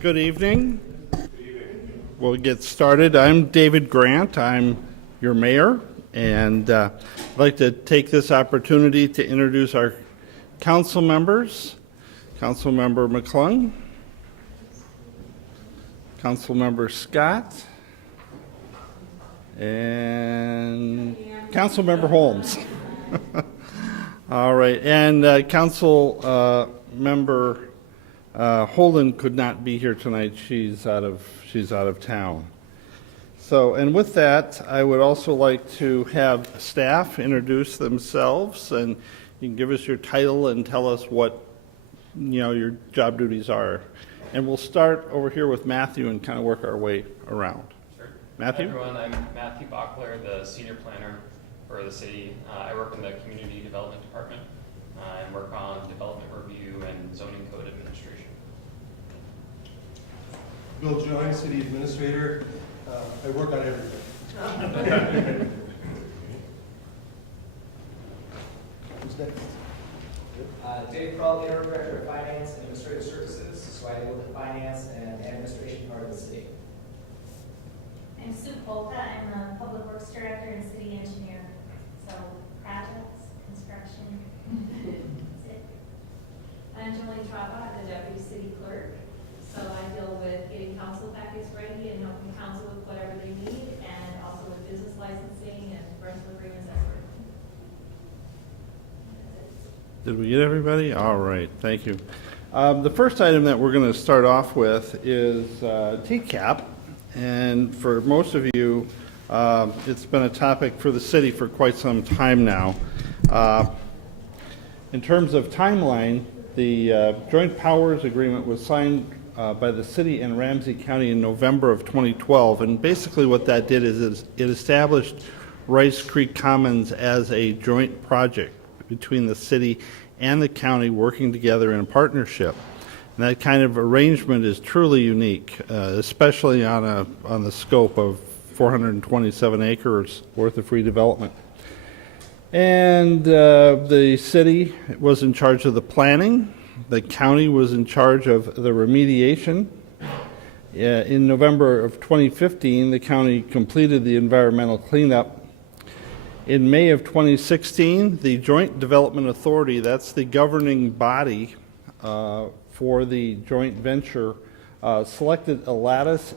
Good evening. We'll get started. I'm David Grant. I'm your mayor, and I'd like to take this opportunity to introduce our council members. Councilmember McClung, Councilmember Scott, and Councilmember Holmes. All right, and Council Member Holden could not be here tonight. She's out of town. So, and with that, I would also like to have staff introduce themselves, and you can give us your title and tell us what your job duties are. And we'll start over here with Matthew and kind of work our way around. Sure. Matthew? Hi everyone, I'm Matthew Bachler, the senior planner for the city. I work in the community development department and work on development review and zoning code administration. Bill Joy, city administrator. I work on everything. Who's next? Dave Crawley, Director of Finance and Administrative Services, so I deal with the finance and administration part of the city. I'm Sue Polka. I'm the Public Works Director and City Engineer. So projects, construction, that's it. I'm Julie Traba, the Deputy City Clerk. So I deal with getting council packets ready and helping council with whatever they need, and also with business licensing and rental agreements, that sort of thing. Did we get everybody? All right, thank you. The first item that we're going to start off with is TCAP. And for most of you, it's been a topic for the city for quite some time now. In terms of timeline, the Joint Powers Agreement was signed by the city and Ramsey County in November of 2012. And basically what that did is it established Rice Creek Commons as a joint project between the city and the county working together in a partnership. And that kind of arrangement is truly unique, especially on the scope of 427 acres worth of redevelopment. And the city was in charge of the planning. The county was in charge of the remediation. In November of 2015, the county completed the environmental cleanup. In May of 2016, the Joint Development Authority, that's the governing body for the joint venture, selected Alatus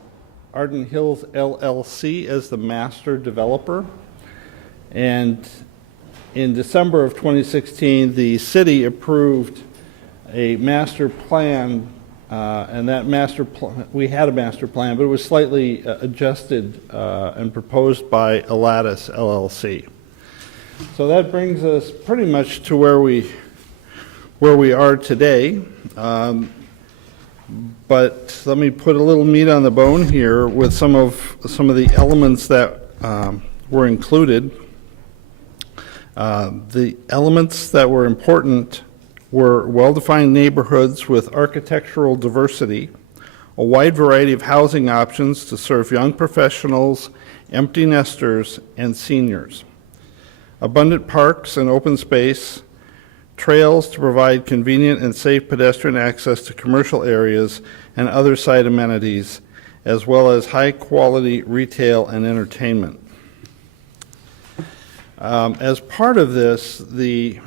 Arden Hills LLC as the master developer. And in December of 2016, the city approved a master plan, and that we had a master plan, but it was slightly adjusted and proposed by Alatus LLC. So that brings us pretty much to where we are today. But let me put a little meat on the bone here with some of the elements that were included. The elements that were important were well-defined neighborhoods with architectural diversity, a wide variety of housing options to serve young professionals, empty nesters, and seniors, abundant parks and open space, trails to provide convenient and safe pedestrian access to commercial areas and other site amenities, as well as high-quality retail and entertainment. As part of this, the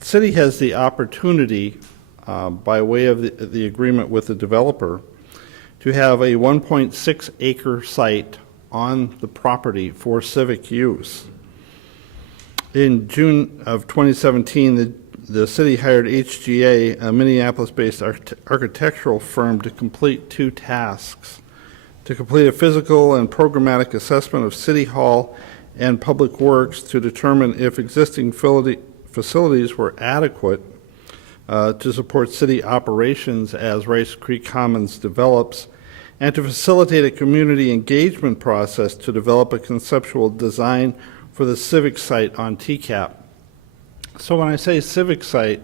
city has the opportunity, by way of the agreement with the developer, to have a 1.6 acre site on the property for civic use. In June of 2017, the city hired HGA, a Minneapolis-based architectural firm, to complete two tasks: to complete a physical and programmatic assessment of City Hall and Public Works to determine if existing facilities were adequate to support city operations as Rice Creek Commons develops, and to facilitate a community engagement process to develop a conceptual design for the civic site on TCAP. So when I say civic site,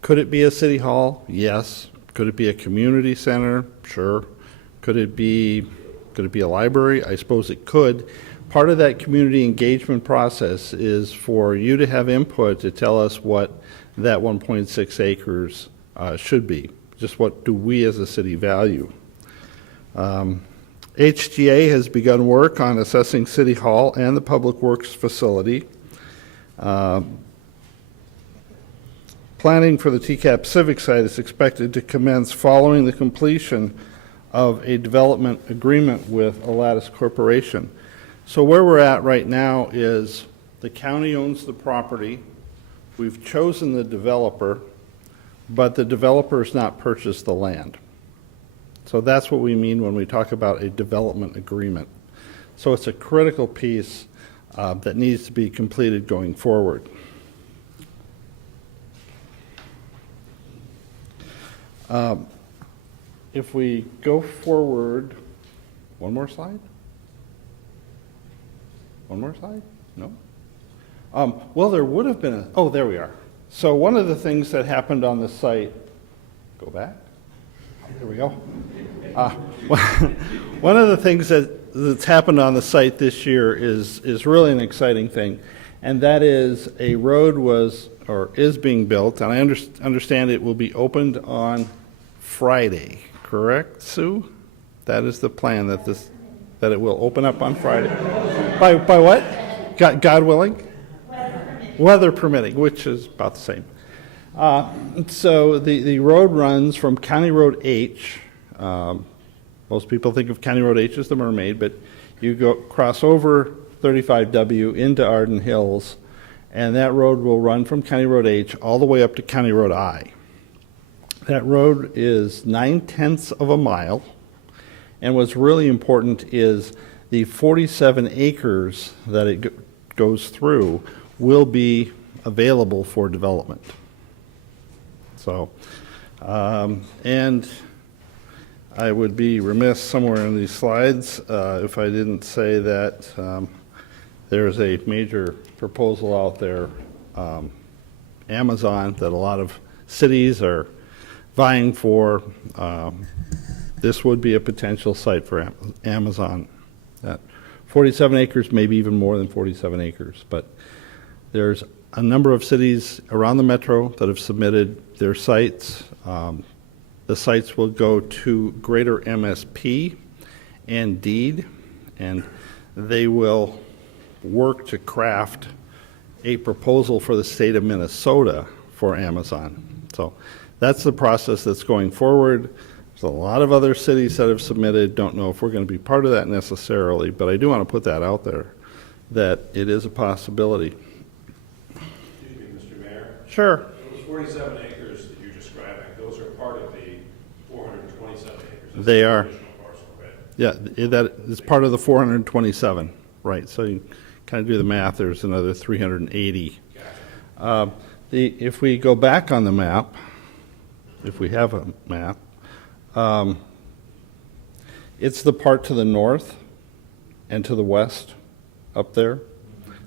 could it be a city hall? Yes. Could it be a community center? Sure. Could it be a library? I suppose it could. Part of that community engagement process is for you to have input to tell us what that 1.6 acres should be. just what do we as a city value. HGA has begun work on assessing City Hall and the Public Works facility. Planning for the TCAP Civic site is expected to commence following the completion of a development agreement with Alatis Corporation. So where we're at right now is the county owns the property. We've chosen the developer, but the developer has not purchased the land. So that's what we mean when we talk about a development agreement. So it's a critical piece that needs to be completed going forward. If we go forward, one more slide? One more slide? No? Well, there would have been oh, there we are. So one of the things that happened on the site, go back. There we go. One of the things that's happened on the site this year is really an exciting thing, and that is a road is being built, and I understand it will be opened on Friday. Correct, Sue? That is the plan, that it will open up on Friday. By what? God willing? Weather permitting, which is about the same. So the road runs from County Road H. Most people think of County Road H as the Mermaid, but you cross over 35W into Arden Hills, and that road will run from County Road H all the way up to County Road I. That road is 9/10 of a mile, and what's really important is the 47 acres that it goes through will be available for development. So, and I would be remiss somewhere in these slides if I didn't say that there's a major proposal out there, Amazon, that a lot of cities are vying for. This would be a potential site for Amazon. That 47 acres, maybe even more than 47 acres, but there's a number of cities around the metro that have submitted their sites. The sites will go to Greater MSP and Deed, and they will work to craft a proposal for the state of Minnesota for Amazon. So that's the process that's going forward. There's a lot of other cities that have submitted. Don't know if we're going to be part of that necessarily, but I do want to put that out there, that it is a possibility. Excuse me, Mr. Mayor. Sure. Those 47 acres that you're describing, those are part of the 427 acres. That's They the are. additional parcel, right? Yeah, that is part of the 427, right? So you kind of do the math, there's another 380. Gotcha. If we go back on the map, if we have a map, it's the part to the north and to the west up there.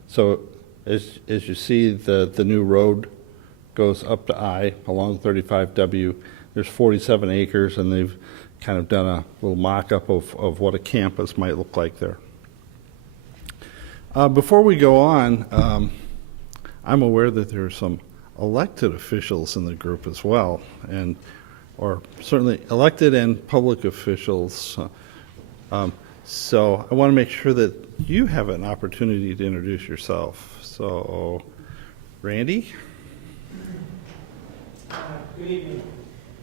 So as you see, the new road goes up to I along 35W. There's 47 acres, and they've kind of done a little mock-up of what a campus might look like there. Before we go on, I'm aware that there are some elected officials in the group as well, or certainly elected and public officials. So I want to make sure that you have an opportunity to introduce yourself. So, Randy? Good evening.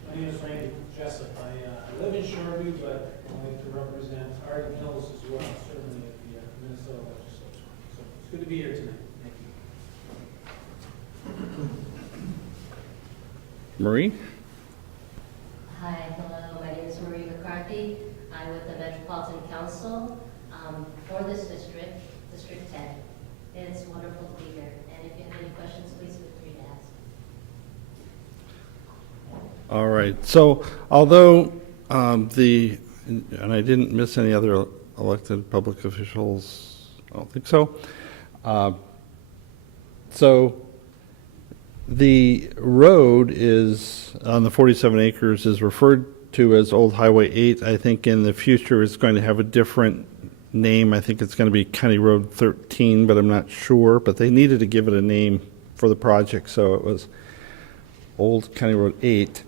My name is Randy Jessup. I live in Shoreview, but I like to represent Arden Hills as well, certainly at the Minnesota legislature. So it's good to be here tonight. Thank you. Marie? Hi, hello, my name is Marie McCarthy. I'm with the Metropolitan Council for this district, District 10. It's wonderful to be here, and if you have any questions, please feel free to ask. All right. So although and I didn't miss any other elected public officials, I don't think so. So the road is on the 47 acres is referred to as Old Highway 8. I think in the future it's going to have a different name. I think it's going to be County Road 13, but I'm not sure. But they needed to give it a name for the project, so it was Old County Road 8.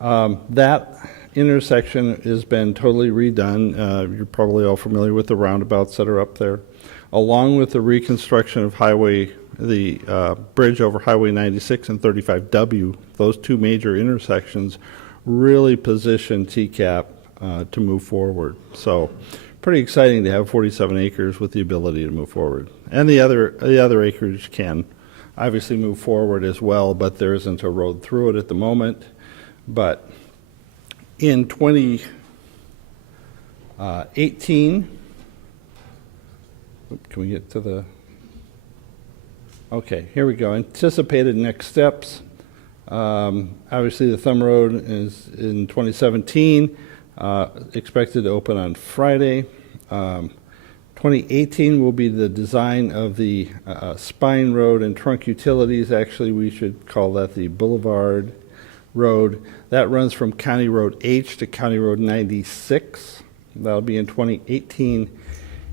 That intersection has been totally redone. You're probably all familiar with the roundabouts that are up there, along with the reconstruction of the bridge over Highway 96 and 35W. Those two major intersections really position TCAP to move forward. So pretty exciting to have 47 acres with the ability to move forward. And the other acreage can obviously move forward as well, but there isn't a road through it at the moment. But in 2018, can we get to the, okay, here we go. Anticipated next steps. Obviously, the Thumb Road is in 2017, expected to open on Friday. 2018 will be the design of the spine road and trunk utilities. Actually, we should call that the Boulevard Road. That runs from County Road H to County Road 96. That'll be in 2018.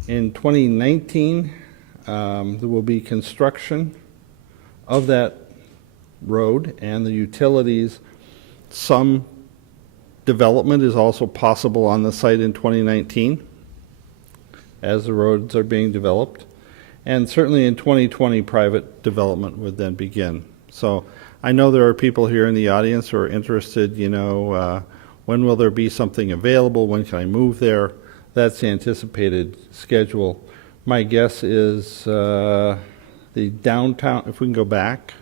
In 2019, there will be construction of that road and the utilities. Some development is also possible on the site in 2019 as the roads are being developed. And certainly in 2020, private development would then begin. So I know there are people here in the audience who are interested, when will there be something available? When can I move there? That's the anticipated schedule. My guess is the downtown, if we can go back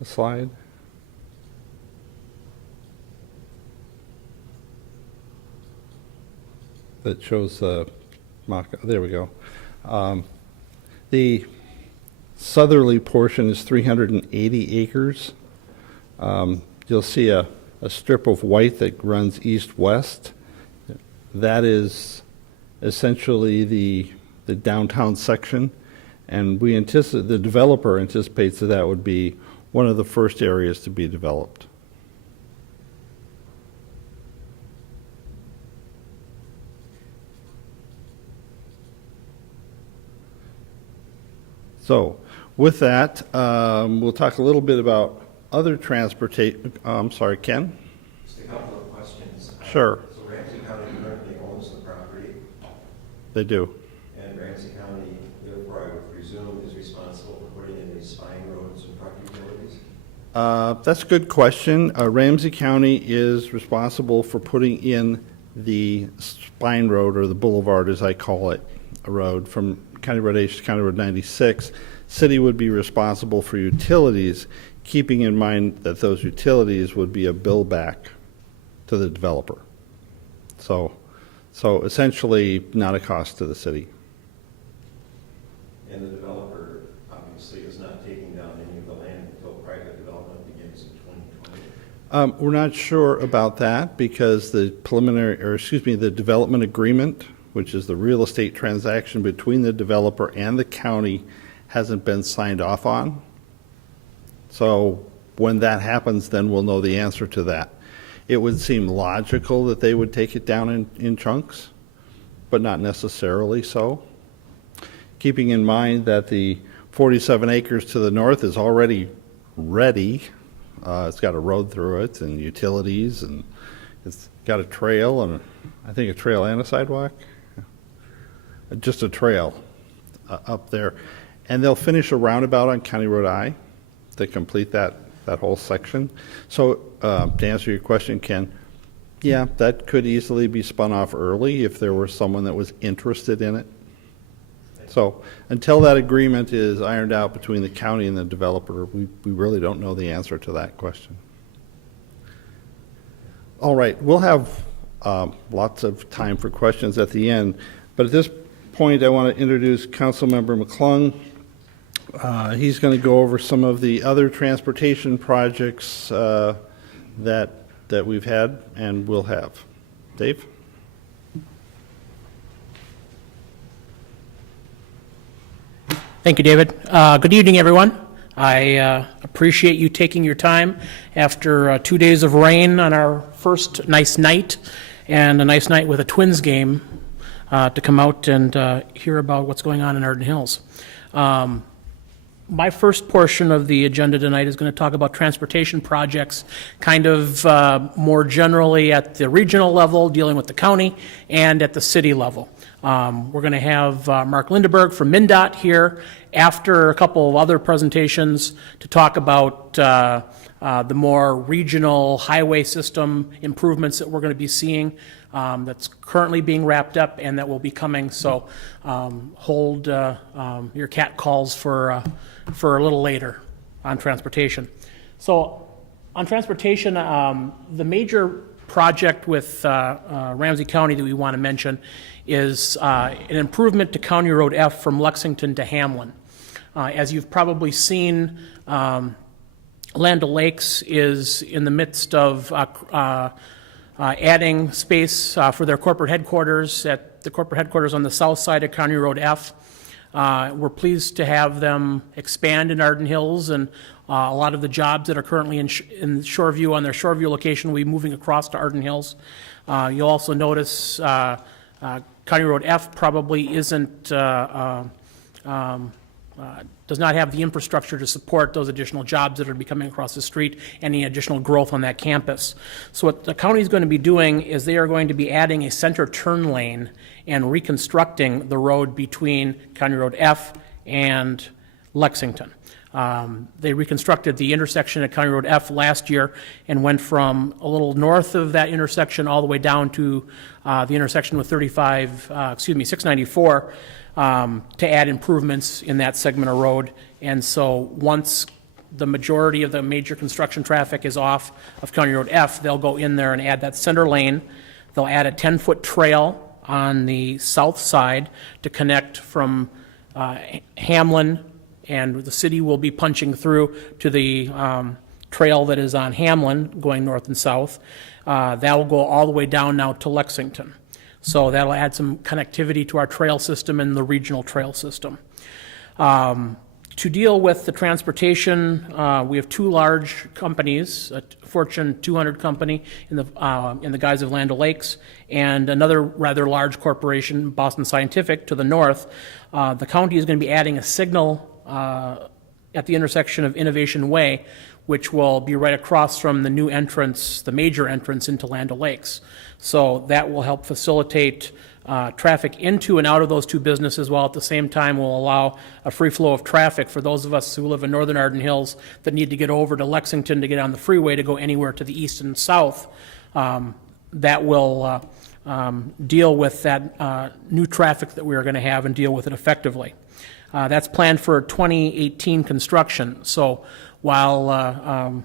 a slide. That shows the mock, there we go. The southerly portion is 380 acres. You'll see a strip of white that runs east-west. That is essentially the downtown section, and the developer anticipates that would be one of the first areas to be developed. So with that, we'll talk a little bit about other transportation. I'm sorry, Ken? Just a couple of questions. Sure. So Ramsey County currently owns the property, They do. and Ramsey County, therefore I would presume, is responsible for putting in these spine roads and truck utilities? That's a good question. Ramsey County is responsible for putting in the spine road, or the boulevard as I call it, a road from County Road H to County Road 96. City would be responsible for utilities, keeping in mind that those utilities would be a bill back to the developer. So essentially not a cost to the city. And the developer obviously is not taking down any of the land until private development begins in 2020. We're not sure about that because the the development agreement, which is the real estate transaction between the developer and the county, hasn't been signed off on. So when that happens, then we'll know the answer to that. It would seem logical that they would take it down in chunks, but not necessarily so. Keeping in mind that the 47 acres to the north is already ready. It's got a road through it and utilities, and it's got a trail, and I think a trail and a sidewalk. Just a trail up there. And they'll finish a roundabout on County Road I to complete that whole section. So to answer your question, Ken, yeah, that could easily be spun off early if there were someone that was interested in it. So until that agreement is ironed out between the county and the developer, we really don't know the answer to that question. All right, we'll have lots of time for questions at the end, but at this point I want to introduce Councilmember McClung. He's going to go over some of the other transportation projects that we've had and will have. Dave? Thank you, David. Good evening, everyone. I appreciate you taking your time after 2 days of rain on our first nice night, and a nice night with a Twins game, to come out and hear about what's going on in Arden Hills. My first portion of the agenda tonight is going to talk about transportation projects, kind of more generally at the regional level, dealing with the county, and at the city level. We're going to have Mark Lindeberg from MnDOT here after a couple of other presentations to talk about the more regional highway system improvements that we're going to be seeing that's currently being wrapped up and that will be coming. So hold your cat calls for a little later on transportation. So on transportation, the major project with Ramsey County that we want to mention is an improvement to County Road F from Lexington to Hamlin. As you've probably seen, Land O'Lakes is in the midst of adding space for their corporate headquarters at the corporate headquarters on the south side of County Road F. We're pleased to have them expand in Arden Hills, and a lot of the jobs that are currently in Shoreview on their Shoreview location will be moving across to Arden Hills. You'll also notice County Road F probably isn't does not have the infrastructure to support those additional jobs that are coming across the street, any additional growth on that campus. So what the county is going to be doing is they are going to be adding a center turn lane and reconstructing the road between County Road F and Lexington. They reconstructed the intersection at County Road F last year and went from a little north of that intersection all the way down to the intersection with 694 to add improvements in that segment of road. And so once the majority of the major construction traffic is off of County Road F, they'll go in there and add that center lane. They'll add a 10-foot trail on the south side to connect from Hamlin, and the city will be punching through to the trail that is on Hamlin going north and south. That will go all the way down now to Lexington. So that'll add some connectivity to our trail system and the regional trail system. To deal with the transportation, we have two large companies, a Fortune 200 company in the guise of Land O'Lakes, and another rather large corporation, Boston Scientific, to the north. The county is going to be adding a signal at the intersection of Innovation Way, which will be right across from the new entrance, the major entrance into Land O'Lakes. So that will help facilitate traffic into and out of those two businesses, while at the same time will allow a free flow of traffic for those of us who live in northern Arden Hills that need to get over to Lexington to get on the freeway to go anywhere to the east and south. That will deal with that new traffic that we are going to have and deal with it effectively. That's planned for 2018 construction. So while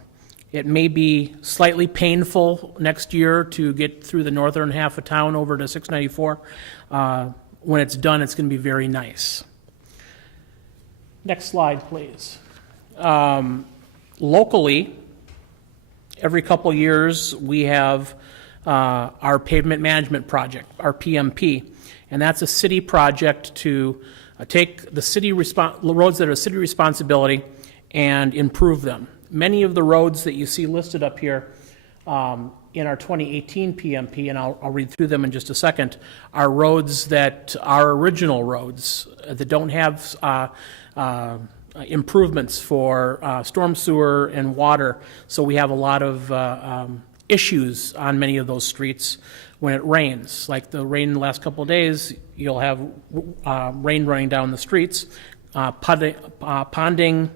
it may be slightly painful next year to get through the northern half of town over to 694, when it's done, it's going to be very nice. Next slide, please. Locally, every couple years, we have our pavement management project, our PMP, and that's a city project to take the roads that are city responsibility and improve them. Many of the roads that you see listed up here in our 2018 PMP, and I'll read through them in just a second, are roads that are original roads that don't have improvements for storm sewer and water. So we have a lot of issues on many of those streets when it rains. Like the rain in the last couple of days, you'll have rain running down the streets, ponding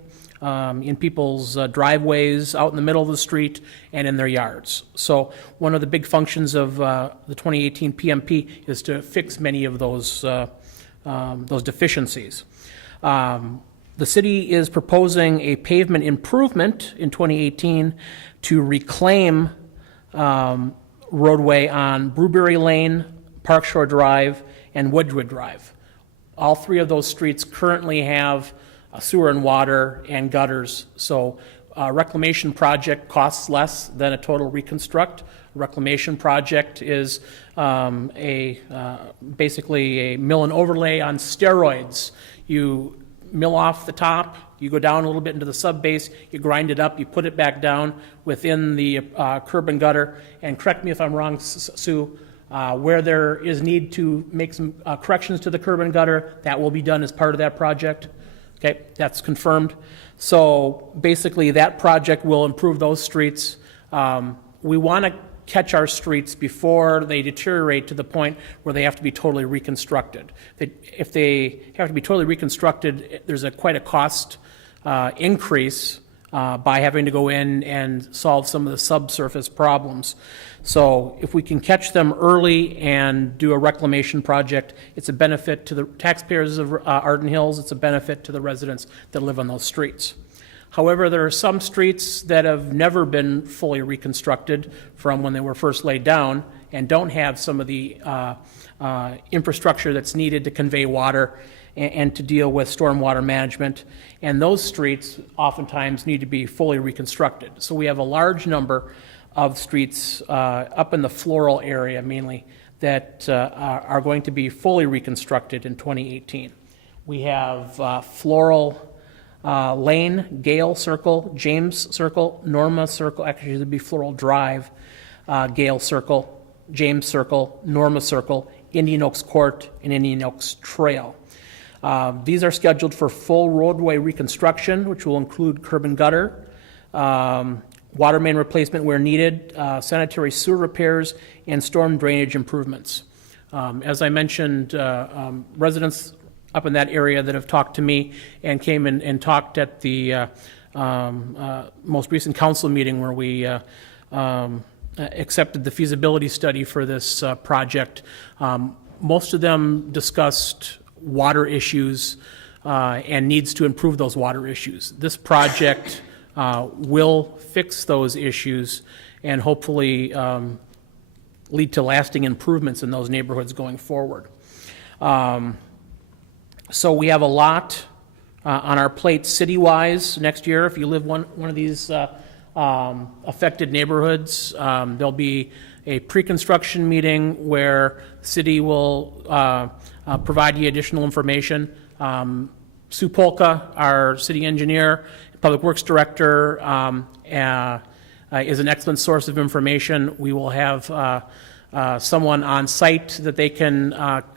in people's driveways, out in the middle of the street, and in their yards. So one of the big functions of the 2018 PMP is to fix many of those deficiencies. The city is proposing a pavement improvement in 2018 to reclaim roadway on Brewberry Lane, Park Shore Drive, and Wedgwood Drive. All three of those streets currently have sewer and water and gutters, so a reclamation project costs less than a total reconstruct. A reclamation project is basically a mill and overlay on steroids. You mill off the top, you go down a little bit into the subbase, you grind it up, you put it back down within the curb and gutter, and correct me if I'm wrong, Sue, where there is need to make some corrections to the curb and gutter, that will be done as part of that project. Okay, that's confirmed. So basically, that project will improve those streets. We want to catch our streets before they deteriorate to the point where they have to be totally reconstructed. If they have to be totally reconstructed, there's quite a cost increase by having to go in and solve some of the subsurface problems. So if we can catch them early and do a reclamation project, it's a benefit to the taxpayers of Arden Hills, it's a benefit to the residents that live on those streets. However, there are some streets that have never been fully reconstructed from when they were first laid down and don't have some of the infrastructure that's needed to convey water and to deal with stormwater management. And those streets oftentimes need to be fully reconstructed. So we have a large number of streets up in the Floral area mainly that are going to be fully reconstructed in 2018. We have Floral Lane, Gale Circle, James Circle, Norma Circle, actually it'd be Floral Drive, Gale Circle, James Circle, Norma Circle, Indian Oaks Court, and Indian Oaks Trail. These are scheduled for full roadway reconstruction, which will include curb and gutter, water main replacement where needed, sanitary sewer repairs, and storm drainage improvements. As I mentioned, residents up in that area that have talked to me and came in and talked at the most recent council meeting where we accepted the feasibility study for this project. Most of them discussed water issues and needs to improve those water issues. This project will fix those issues and hopefully lead to lasting improvements in those neighborhoods going forward. So we have a lot on our plate city-wise next year. If you live one of these affected neighborhoods, there'll be a pre-construction meeting where the city will provide you additional information. Sue Polka, our city engineer, public works director, is an excellent source of information. We will have someone on site that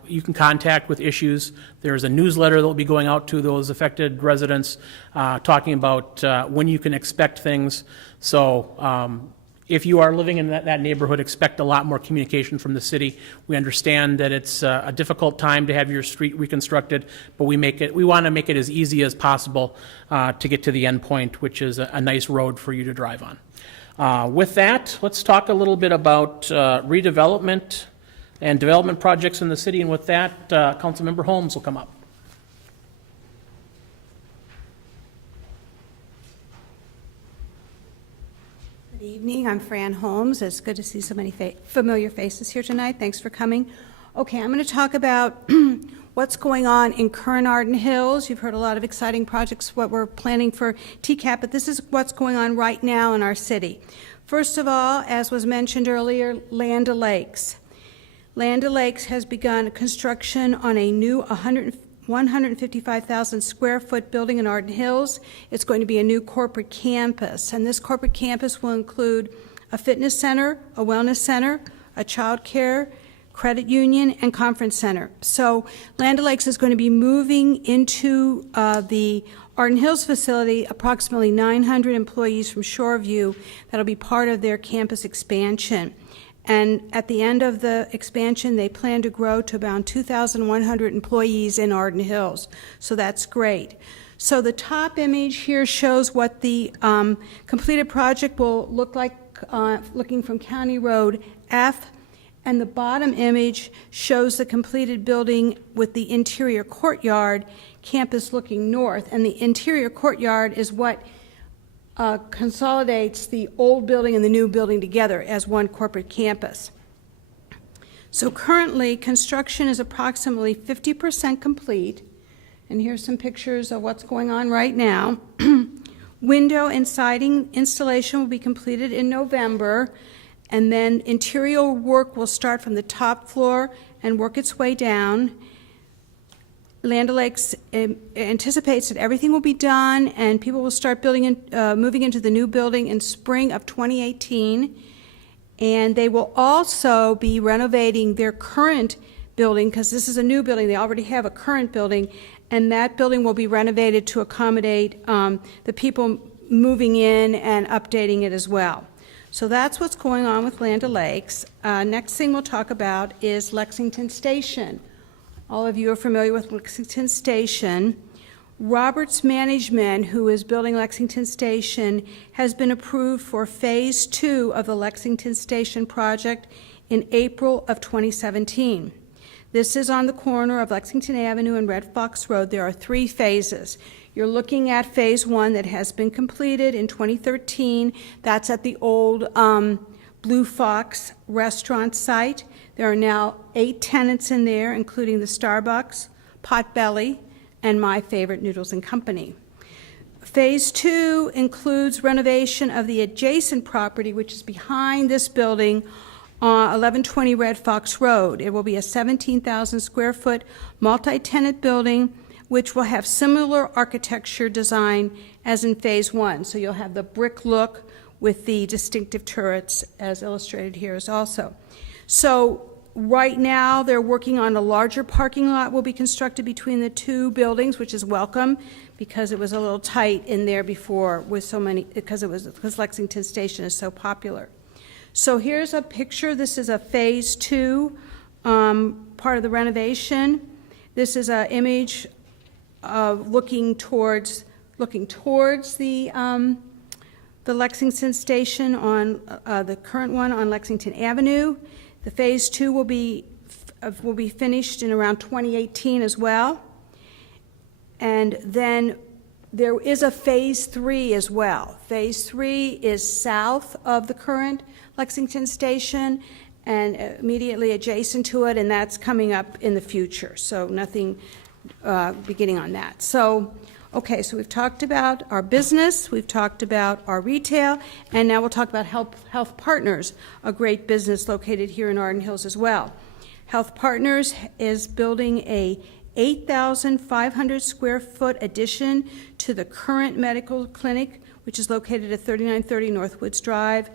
you can contact with issues. There's a newsletter that will be going out to those affected residents talking about when you can expect things. So if you are living in that neighborhood, expect a lot more communication from the city. We understand that it's a difficult time to have your street reconstructed, but we want to make it as easy as possible to get to the end point, which is a nice road for you to drive on. With that, let's talk a little bit about redevelopment and development projects in the city. And with that, Councilmember Holmes will come up. Good evening. I'm Fran Holmes. It's good to see so many familiar faces here tonight. Thanks for coming. Okay, I'm going to talk about what's going on in current Arden Hills. You've heard a lot of exciting projects, what we're planning for TCAP, but this is what's going on right now in our city. First of all, as was mentioned earlier, Land O'Lakes. Land O'Lakes has begun construction on a new 155,000 square foot building in Arden Hills. It's going to be a new corporate campus, and this corporate campus will include a fitness center, a wellness center, a child care, credit union, and conference center. So Land O'Lakes is going to be moving into the Arden Hills facility approximately 900 employees from Shoreview that'll be part of their campus expansion. And at the end of the expansion, they plan to grow to about 2,100 employees in Arden Hills. So that's great. So the top image here shows what the completed project will look like looking from County Road F. And the bottom image shows the completed building with the interior courtyard campus looking north. And the interior courtyard is what consolidates the old building and the new building together as one corporate campus. So currently, construction is approximately 50% complete. And here's some pictures of what's going on right now. Window and siding installation will be completed in November. And then interior work will start from the top floor and work its way down. Land O'Lakes anticipates that everything will be done and people will start moving into the new building in spring of 2018. And they will also be renovating their current building, because this is a new building. They already have a current building, and that building will be renovated to accommodate the people moving in and updating it as well. So that's what's going on with Land O'Lakes. Next thing we'll talk about is Lexington Station. All of you are familiar with Lexington Station. Roberts Management, who is building Lexington Station, has been approved for Phase 2 of the Lexington Station project in April of 2017. This is on the corner of Lexington Avenue and Red Fox Road. There are 3 phases. You're looking at Phase 1 that has been completed in 2013. That's at the old Blue Fox restaurant site. There are now 8 tenants in there, including the Starbucks, Potbelly, and My Favorite Noodles and Company. Phase 2 includes renovation of the adjacent property, which is behind this building, 1120 Red Fox Road. It will be a 17,000 square foot multi-tenant building, which will have similar architecture design as in Phase 1. So you'll have the brick look with the distinctive turrets as illustrated here as also. So right now they're working on a larger parking lot will be constructed between the 2 buildings, which is welcome because it was a little tight in there before with so many, because Lexington Station is so popular. So here's a picture. This is a Phase 2 part of the renovation. This is an image of looking towards the Lexington Station on the current one on Lexington Avenue. The Phase 2 will be finished in around 2018 as well. And then there is a Phase 3 as well. Phase 3 is south of the current Lexington Station and immediately adjacent to it, and that's coming up in the future. So nothing beginning on that. So, okay, so we've talked about our business, we've talked about our retail, and now we'll talk about Health Partners, a great business located here in Arden Hills as well. Health Partners is building a 8,500 square foot addition to the current medical clinic, which is located at 3930 North Woods Drive,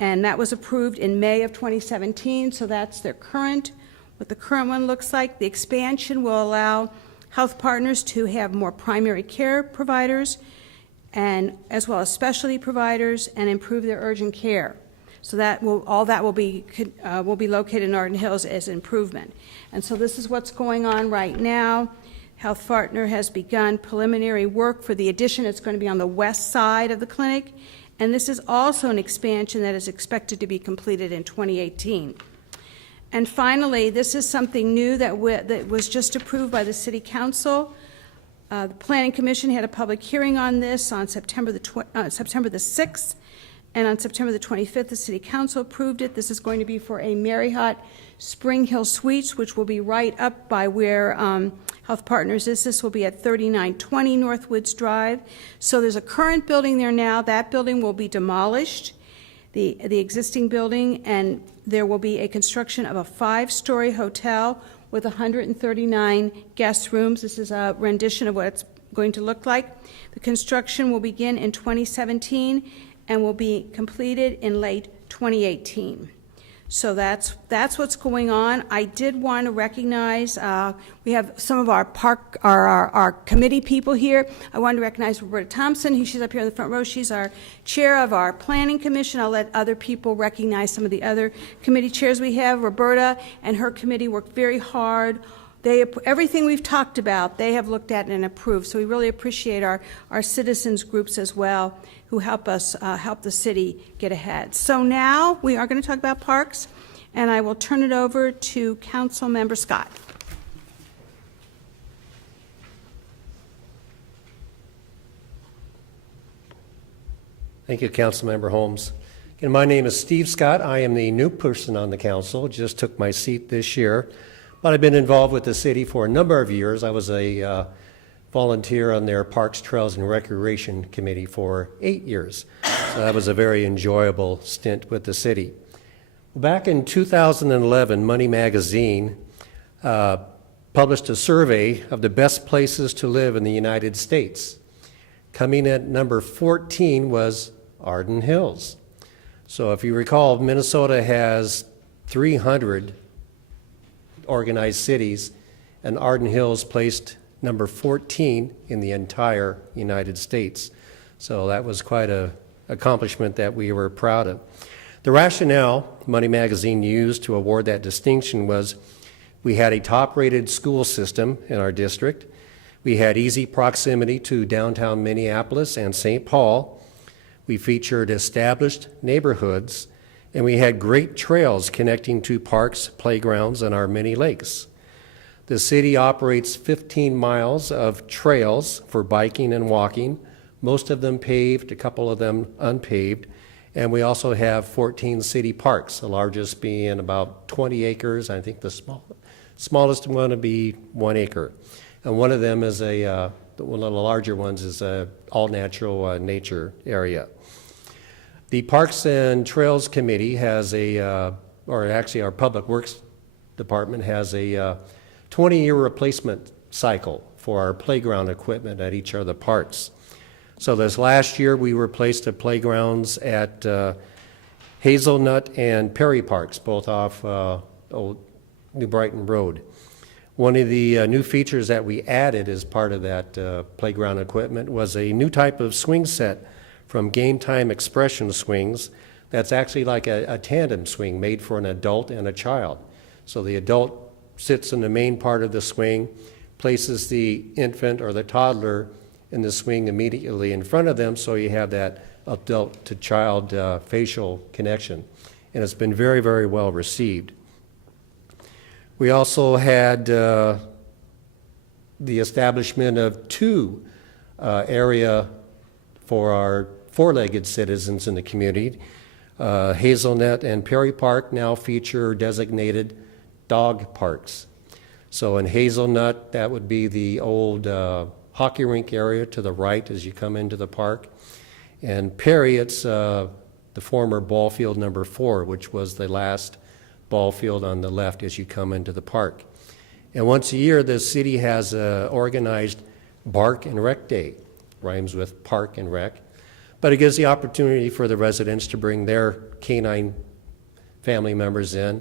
and that was approved in May of 2017, so that's their current, what the current one looks like. The expansion will allow Health Partners to have more primary care providers and as well as specialty providers and improve their urgent care. So that will, all that will be located in Arden Hills as improvement. And so this is what's going on right now. Health Partner has begun preliminary work for the addition. It's going to be on the west side of the clinic. And this is also an expansion that is expected to be completed in 2018. And finally, this is something new that was just approved by the City Council. The Planning Commission had a public hearing on this on September the 6th, and on September the 25th, the City Council approved it. This is going to be for a Marriott Spring Hill Suites, which will be right up by where Health Partners is. This will be at 3920 North Woods Drive. So there's a current building there now. That building will be demolished, the existing building, and there will be a construction of a 5-story hotel with 139 guest rooms. This is a rendition of what it's going to look like. The construction will begin in 2017 and will be completed in late 2018. So that's what's going on. I did want to recognize, we have some of our our committee people here. I wanted to recognize Roberta Thompson, who she's up here in the front row. She's our chair of our planning commission. I'll let other people recognize some of the other committee chairs we have. Roberta and her committee worked very hard. Everything we've talked about, they have looked at and approved. So we really appreciate our citizens groups as well, who help us help the city get ahead. So now we are going to talk about parks, and I will turn it over to Council Member Scott. Thank you, Councilmember Holmes. Again, my name is Steve Scott. I am the new person on the council, just took my seat this year, but I've been involved with the city for a number of years. I was a volunteer on their Parks, Trails, and Recreation Committee for 8 years. So that was a very enjoyable stint with the city. Back in 2011, Money Magazine published a survey of the best places to live in the United States. Coming at number 14 was Arden Hills. So if you recall, Minnesota has 300 organized cities, and Arden Hills placed number 14 in the entire United States. So that was quite an accomplishment that we were proud of. The rationale Money Magazine used to award that distinction was we had a top-rated school system in our district. We had easy proximity to downtown Minneapolis and St. Paul. We featured established neighborhoods, and we had great trails connecting to parks, playgrounds, and our many lakes. The city operates 15 miles of trails for biking and walking, most of them paved, a couple of them unpaved, and we also have 14 city parks, the largest being about 20 acres. I think the smallest one would be 1 acre. And one of them is one of the larger ones is a all-natural nature area. The Parks and Trails Committee has or actually our Public Works Department has a 20-year replacement cycle for our playground equipment at each of the parks. So this last year, we replaced the playgrounds at Hazelnut and Perry Parks, both off Old New Brighton Road. One of the new features that we added as part of that playground equipment was a new type of swing set from Game Time Expression Swings that's actually like a tandem swing made for an adult and a child. So the adult sits in the main part of the swing, places the infant or the toddler in the swing immediately in front of them, so you have that adult to child facial connection. And it's been very, very well received. We also had the establishment of 2 area for our four-legged citizens in the community. Hazelnut and Perry Park now feature designated dog parks. So in Hazelnut, that would be the old hockey rink area to the right as you come into the park. And Perry, it's the former ball field number 4, which was the last ball field on the left as you come into the park. And once a year, the city has organized Bark and Rec Day, rhymes with park and rec, but it gives the opportunity for the residents to bring their canine family members in,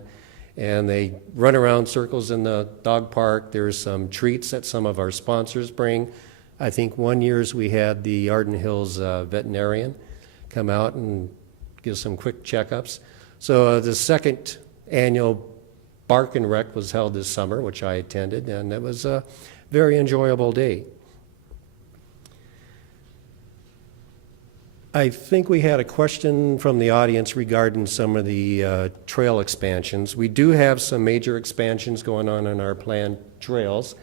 and they run around circles in the dog park. There's some treats that some of our sponsors bring. I think one year's we had the Arden Hills veterinarian come out and give some quick checkups. So the second annual Bark and Rec was held this summer, which I attended, and it was a very enjoyable day. I think we had a question from the audience regarding some of the trail expansions. We do have some major expansions going on in our planned trails,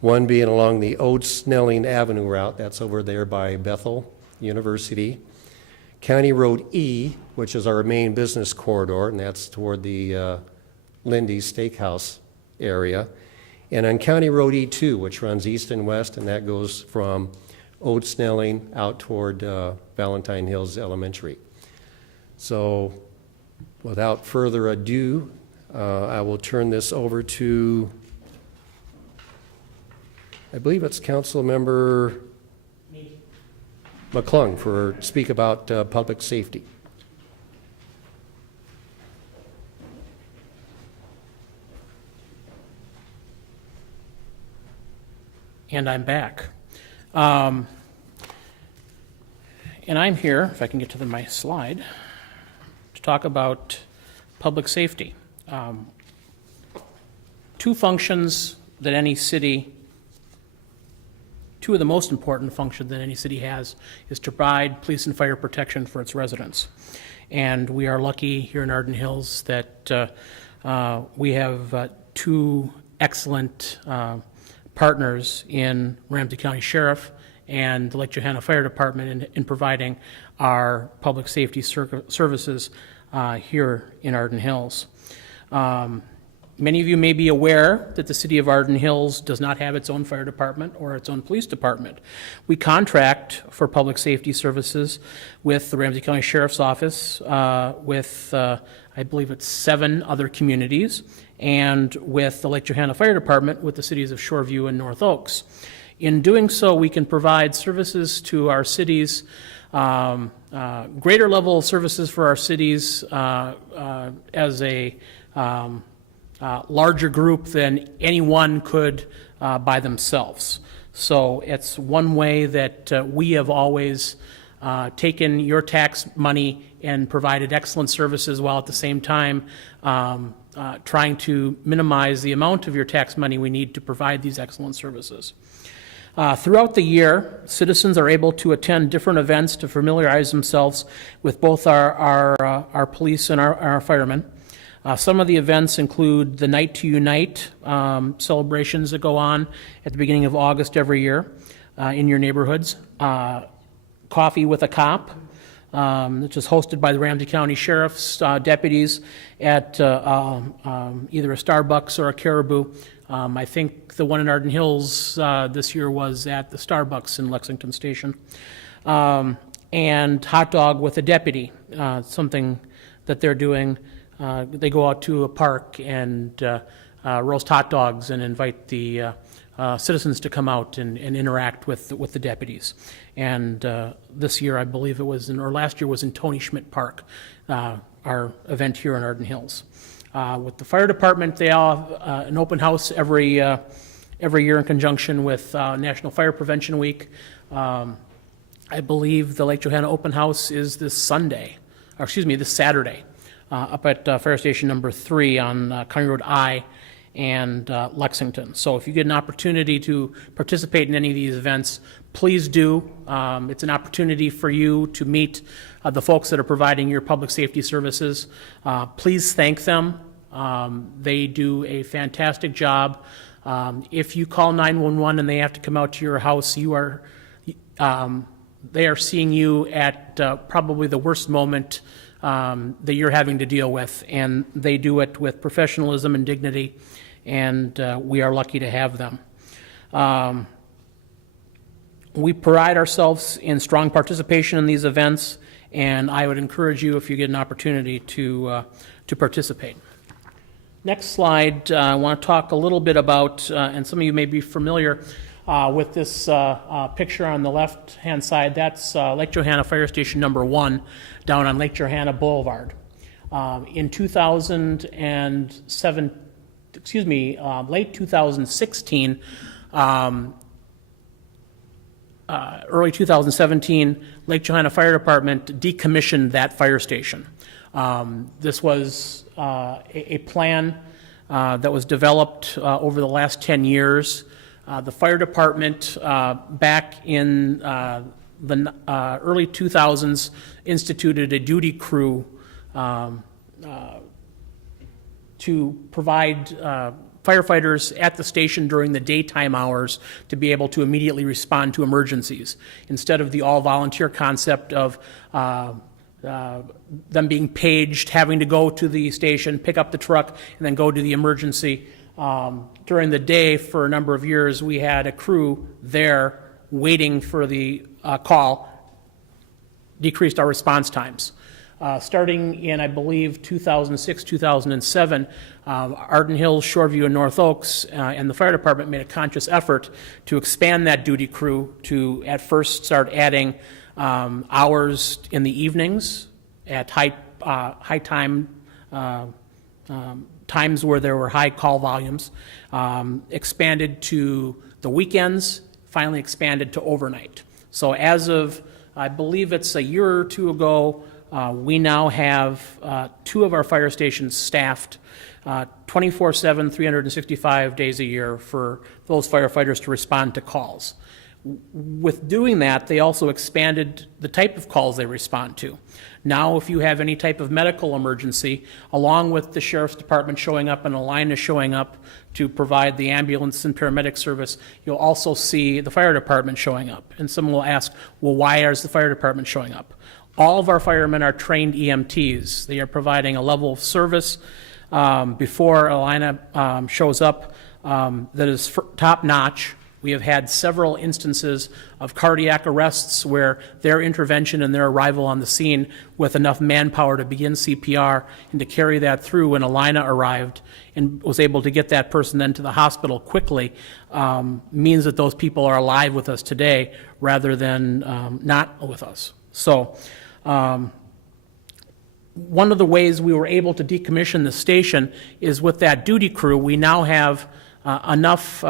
one being along the Ode Snelling Avenue route, that's over there by Bethel University. County Road E, which is our main business corridor, and that's toward the Lindy's Steakhouse area. And on County Road E2, which runs east and west, and that goes from Ode Snelling out toward Valentine Hills Elementary. So without further ado, I will turn this over to, I believe it's Council Member McClung for speak about public safety. And I'm back. And I'm here, if I can get to my slide, to talk about public safety. 2 functions that any city, 2 of the most important functions that any city has is to provide police and fire protection for its residents. And we are lucky here in Arden Hills that we have 2 excellent partners in Ramsey County Sheriff and the Lake Johanna Fire Department in providing our public safety services here in Arden Hills. Many of you may be aware that the city of Arden Hills does not have its own fire department or its own police department. We contract for public safety services with the Ramsey County Sheriff's Office, with I believe it's 7 other communities, and with the Lake Johanna Fire Department with the cities of Shoreview and North Oaks. In doing so, we can provide services to our cities, greater level services for our cities as a larger group than anyone could by themselves. So it's one way that we have always taken your tax money and provided excellent services while at the same time trying to minimize the amount of your tax money we need to provide these excellent services. Throughout the year, citizens are able to attend different events to familiarize themselves with both our police and our firemen. Some of the events include the Night to Unite celebrations that go on at the beginning of August every year in your neighborhoods. Coffee with a Cop, which is hosted by the Ramsey County Sheriff's deputies at either a Starbucks or a Caribou. I think the one in Arden Hills this year was at the Starbucks in Lexington Station. And Hot Dog with a Deputy, something that they're doing. They go out to a park and roast hot dogs and invite the citizens to come out and interact with the deputies. And this year, I believe it was or last year was in Tony Schmidt Park, our event here in Arden Hills. With the fire department, they all have an open house every year in conjunction with National Fire Prevention Week. I believe the Lake Johanna open house is this Saturday, up at Fire Station number 3 on County Road I and Lexington. So if you get an opportunity to participate in any of these events, please do. It's an opportunity for you to meet the folks that are providing your public safety services. Please thank them. They do a fantastic job. If you call 911 and they have to come out to your house, they are seeing you at probably the worst moment that you're having to deal with, and they do it with professionalism and dignity, and we are lucky to have them. We pride ourselves in strong participation in these events, and I would encourage you, if you get an opportunity, to participate. Next slide, I want to talk a little bit about, and some of you may be familiar with this picture on the left-hand side. That's Lake Johanna Fire Station number 1 down on Lake Johanna Boulevard. In 2007, late 2016, early 2017, Lake Johanna Fire Department decommissioned that fire station. This was a plan that was developed over the last 10 years. The fire department back in the early 2000s instituted a duty crew to provide firefighters at the station during the daytime hours to be able to immediately respond to emergencies, instead of the all-volunteer concept of them being paged, having to go to the station, pick up the truck, and then go to the emergency. During the day, for a number of years, we had a crew there waiting for the call, decreased our response times. Starting in, I believe, 2006, 2007, Arden Hills, Shoreview, and North Oaks and the fire department made a conscious effort to expand that duty crew to, at first, start adding hours in the evenings at high time times where there were high call volumes, expanded to the weekends, finally expanded to overnight. So as of, I believe it's a year or two ago, we now have 2 of our fire stations staffed 24/7, 365 days a year for those firefighters to respond to calls. With doing that, they also expanded the type of calls they respond to. Now, if you have any type of medical emergency, along with the sheriff's department showing up and a line is showing up to provide the ambulance and paramedic service, you'll also see the fire department showing up. And someone will ask, well, why is the fire department showing up? All of our firemen are trained EMTs. They are providing a level of service before a lineup shows up that is top-notch. We have had several instances of cardiac arrests where their intervention and their arrival on the scene with enough manpower to begin CPR and to carry that through when Alina arrived and was able to get that person then to the hospital quickly means that those people are alive with us today rather than not with us. So one of the ways we were able to decommission the station is with that duty crew, we now have enough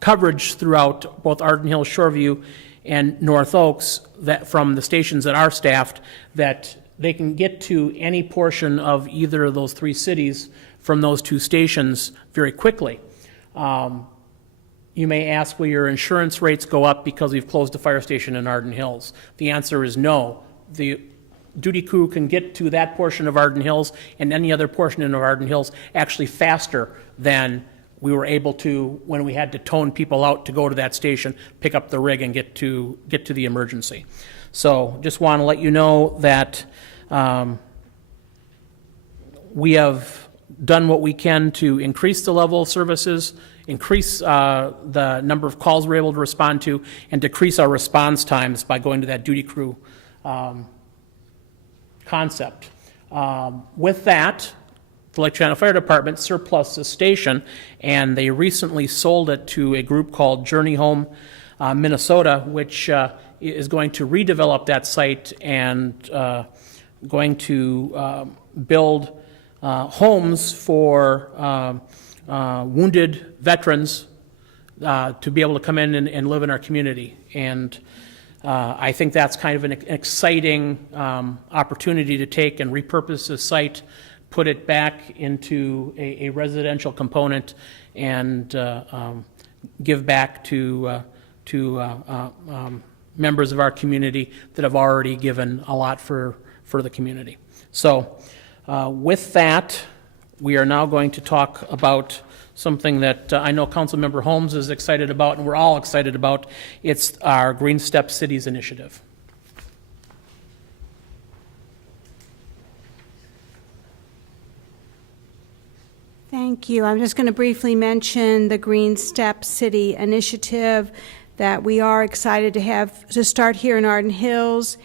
coverage throughout both Arden Hills, Shoreview, and North Oaks that from the stations that are staffed, that they can get to any portion of either of those three cities from those two stations very quickly. You may ask, will your insurance rates go up because we've closed a fire station in Arden Hills? The answer is no. The duty crew can get to that portion of Arden Hills and any other portion of Arden Hills actually faster than we were able to when we had to tone people out to go to that station, pick up the rig, and get to the emergency. So just want to let you know that we have done what we can to increase the level of services, increase the number of calls we're able to respond to, and decrease our response times by going to that duty crew concept. With that, the Lake Channel Fire Department surplus the station, and they recently sold it to a group called Journey Home Minnesota, which is going to redevelop that site and going to build homes for wounded veterans to be able to come in and live in our community. And I think that's kind of an exciting opportunity to take and repurpose the site, put it back into a residential component, and give back to members of our community that have already given a lot for the community. So with that, we are now going to talk about something that I know Councilmember Holmes is excited about, and we're all excited about. It's our Green Step Cities initiative. Thank you. I'm just going to briefly mention the Green Step City initiative that we are excited to have to start here in Arden Hills.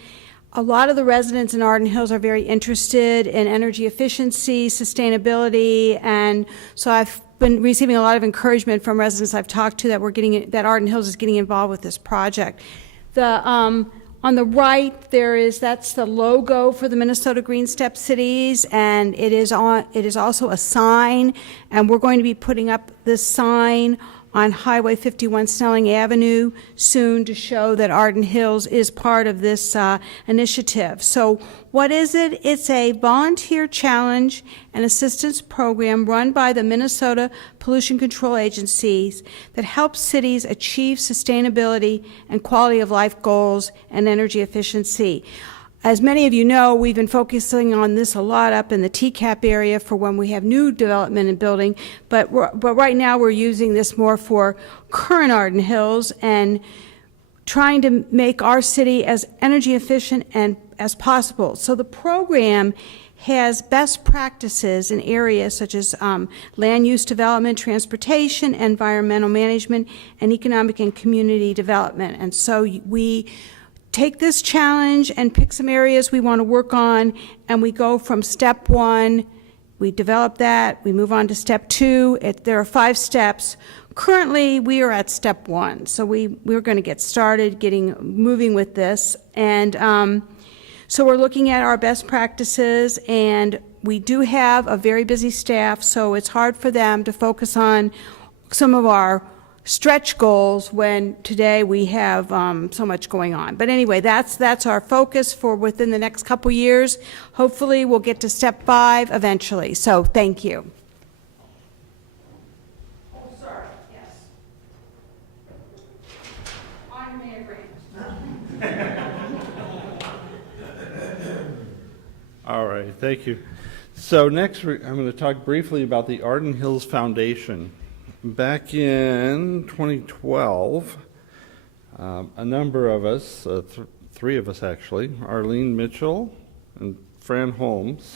A lot of the residents in Arden Hills are very interested in energy efficiency, sustainability, and so I've been receiving a lot of encouragement from residents I've talked to that Arden Hills is getting involved with this project. On the right, that's the logo for the Minnesota Green Step Cities, and it is also a sign, and we're going to be putting up this sign on Highway 51 Snelling Avenue soon to show that Arden Hills is part of this initiative. So what is it? It's a volunteer challenge and assistance program run by the Minnesota Pollution Control Agencies that helps cities achieve sustainability and quality of life goals and energy efficiency. As many of you know, we've been focusing on this a lot up in the TCAP area for when we have new development and building, but right now we're using this more for current Arden Hills and trying to make our city as energy efficient and as possible. So the program has best practices in areas such as land use development, transportation, environmental management, and economic and community development. And so we take this challenge and pick some areas we want to work on, and we go from step one, we develop that, we move on to step two. There are 5 steps. Currently, we are at step 1, so we're going to get started moving with this. And so we're looking at our best practices, and we do have a very busy staff, so it's hard for them to focus on some of our stretch goals when today we have so much going on. But anyway, that's our focus for within the next couple years. Hopefully we'll get to step 5 eventually. So thank you. Oh, sorry, yes. On Mayor Grant. All right, thank you. So next, I'm going to talk briefly about the Arden Hills Foundation. Back in 2012, a number of us, 3 of us actually, Arlene Mitchell and Fran Holmes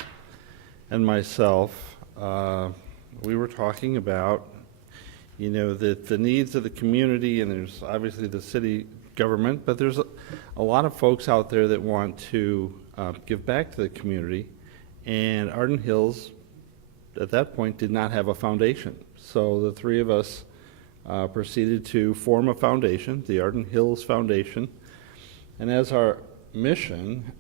and myself, we were talking about, the needs of the community, and there's obviously the city government, but there's a lot of folks out there that want to give back to the community, and Arden Hills at that point did not have a foundation. So the 3 of us proceeded to form a foundation, the Arden Hills Foundation. And as our mission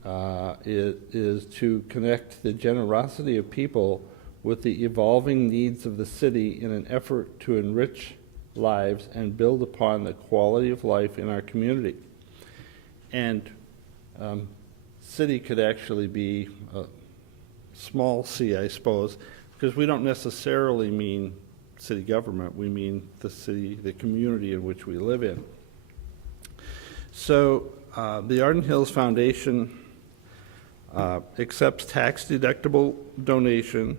is to connect the generosity of people with the evolving needs of the city in an effort to enrich lives and build upon the quality of life in our community. And city could actually be a small c, I suppose, because we don't necessarily mean city government, we mean the city, the community in which we live in. So the Arden Hills Foundation accepts tax-deductible donations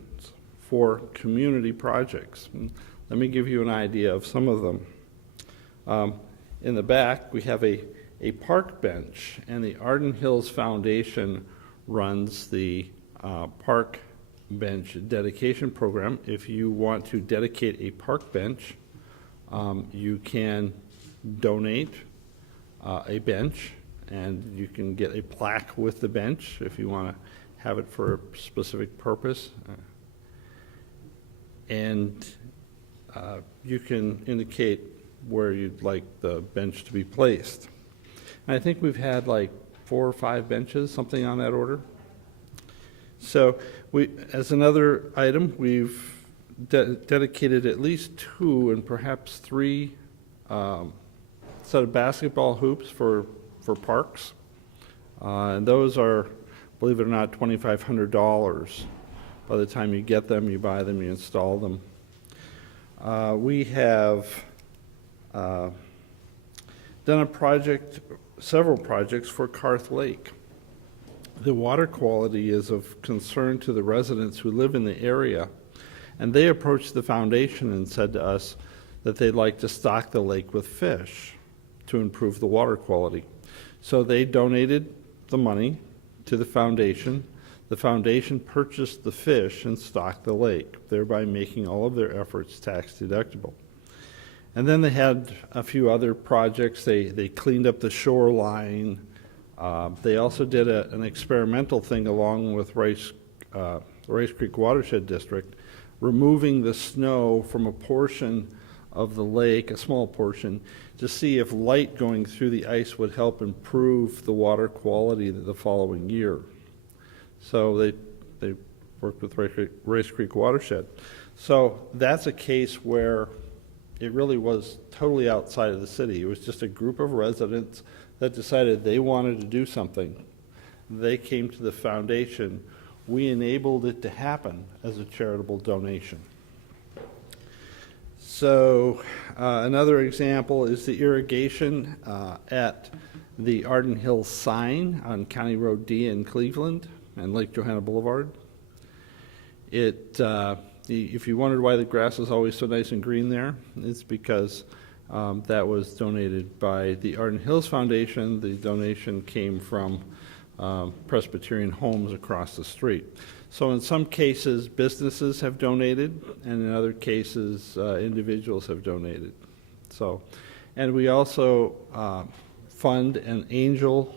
for community projects. Let me give you an idea of some of them. In the back, we have a park bench, and the Arden Hills Foundation runs the park bench dedication program. If you want to dedicate a park bench, you can donate a bench, and you can get a plaque with the bench if you want to have it for a specific purpose. And you can indicate where you'd like the bench to be placed. And I think we've had like 4 or 5 benches, something on that order. So as another item, we've dedicated at least 2 and perhaps 3 set of basketball hoops for parks. And those are, believe it or not, $2,500. By the time you get them, you buy them, you install them. We have done several projects for Carth Lake. The water quality is of concern to the residents who live in the area, and they approached the foundation and said to us that they'd like to stock the lake with fish to improve the water quality. So they donated the money to the foundation. The foundation purchased the fish and stocked the lake, thereby making all of their efforts tax deductible. And then they had a few other projects. They cleaned up the shoreline. They also did an experimental thing along with Rice Creek Watershed District, removing the snow from a portion of the lake, a small portion, to see if light going through the ice would help improve the water quality the following year. So they worked with Rice Creek Watershed. So that's a case where it really was totally outside of the city. It was just a group of residents that decided they wanted to do something. They came to the foundation. We enabled it to happen as a charitable donation. So another example is the irrigation at the Arden Hills sign on County Road D in Cleveland and Lake Johanna Boulevard. If you wondered why the grass is always so nice and green there, it's because that was donated by the Arden Hills Foundation. The donation came from Presbyterian Homes across the street. So in some cases, businesses have donated, and in other cases, individuals have donated. So, and we also fund an angel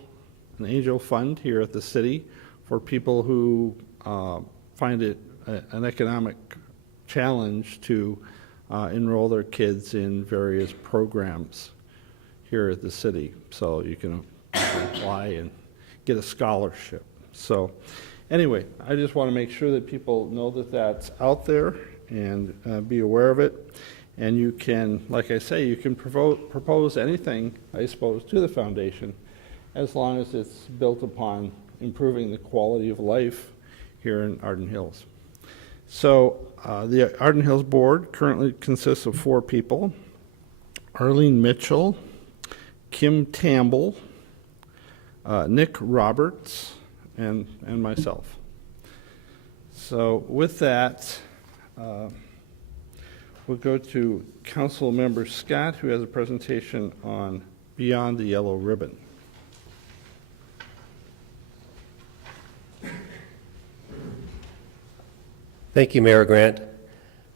fund here at the city for people who find it an economic challenge to enroll their kids in various programs here at the city. So you can apply and get a scholarship. So anyway, I just want to make sure that people know that that's out there and be aware of it. And you can, like I say, you can propose anything, I suppose, to the foundation as long as it's built upon improving the quality of life here in Arden Hills. So the Arden Hills Board currently consists of 4 people: Arlene Mitchell, Kim Tamble, Nick Roberts, and myself. So with that, we'll go to Council Member Scott, who has a presentation on Beyond the Yellow Ribbon. Thank you, Mayor Grant.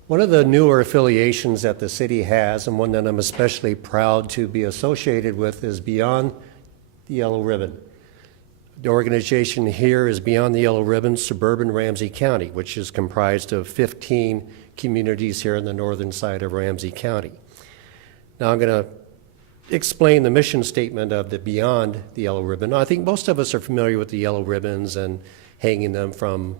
One of the newer affiliations that the city has, and one that I'm especially proud to be associated with, is Beyond the Yellow Ribbon. The organization here is Beyond the Yellow Ribbon Suburban Ramsey County, which is comprised of 15 communities here on the northern side of Ramsey County. Now I'm going to explain the mission statement of the Beyond the Yellow Ribbon. Now, I think most of us are familiar with the yellow ribbons and hanging them from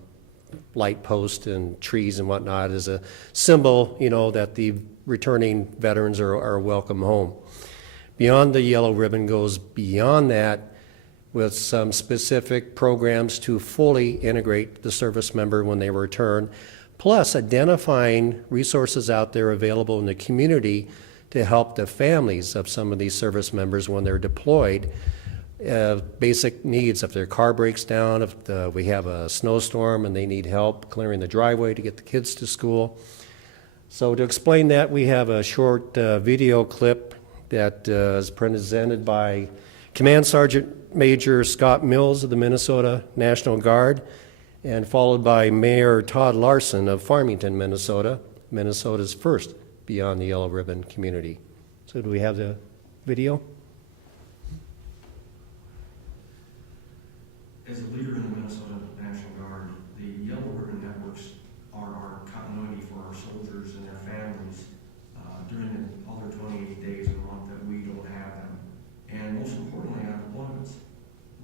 light posts and trees and whatnot as a symbol, that the returning veterans are welcome home. Beyond the yellow ribbon goes beyond that with some specific programs to fully integrate the service member when they return, plus identifying resources out there available in the community to help the families of some of these service members when they're deployed. Basic needs, if their car breaks down, if we have a snowstorm and they need help clearing the driveway to get the kids to school. So to explain that, we have a short video clip that is presented by Command Sergeant Major Scott Mills of the Minnesota National Guard, and followed by Mayor Todd Larson of Farmington, Minnesota, Minnesota's first Beyond the Yellow Ribbon community. So do we have the video? As a leader in the Minnesota National Guard, the Yellow Ribbon Networks are our continuity for our soldiers and their families during the other 28 days a month that we don't have them. And most importantly, on deployments.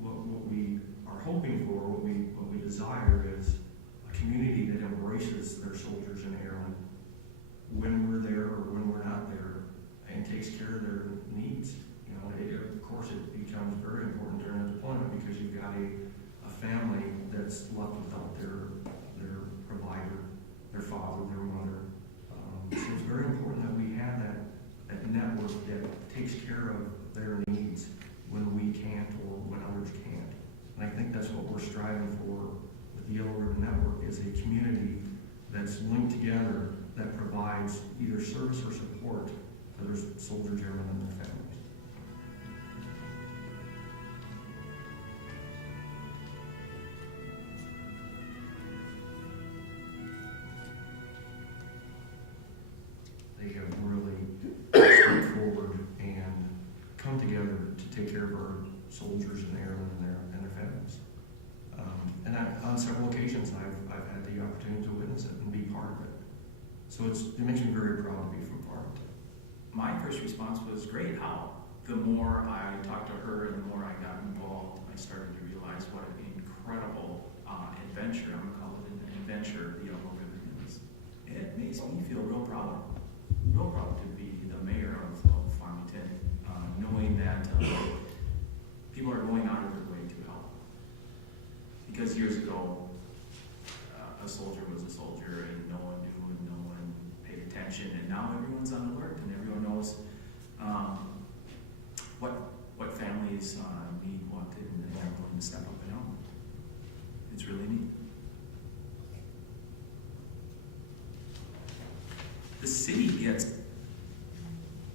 What we are hoping for, what we desire is a community that embraces their soldiers and airmen when we're there or when we're not there, and takes care of their needs. Of course, it becomes very important during a deployment because you've got a family that's left without their provider, their father, their mother. So it's very important that we have that network that takes care of their needs when we can't or when others can't. And I think that's what we're striving for with the Yellow Ribbon Network, is a community that's linked together that provides either service or support for their soldiers, airmen, and their families. They have really stepped forward and come together to take care of our soldiers and airmen and their families. And on several occasions, I've had the opportunity to witness it and be part of it. So it makes me very proud to be from Farmington. My first response was, great, how? The more I talked to her and the more I got involved, I started to realize what an incredible adventure, I'm going to call it an adventure, the Yellow Ribbon is. It makes me feel real proud to be the mayor of Farmington, knowing that people are going out of their way to help. Because years ago, a soldier was a soldier and no one knew and no one paid attention, and now everyone's on alert and everyone knows what families need, what, and they're willing to step up and help. It's really neat. The city gets.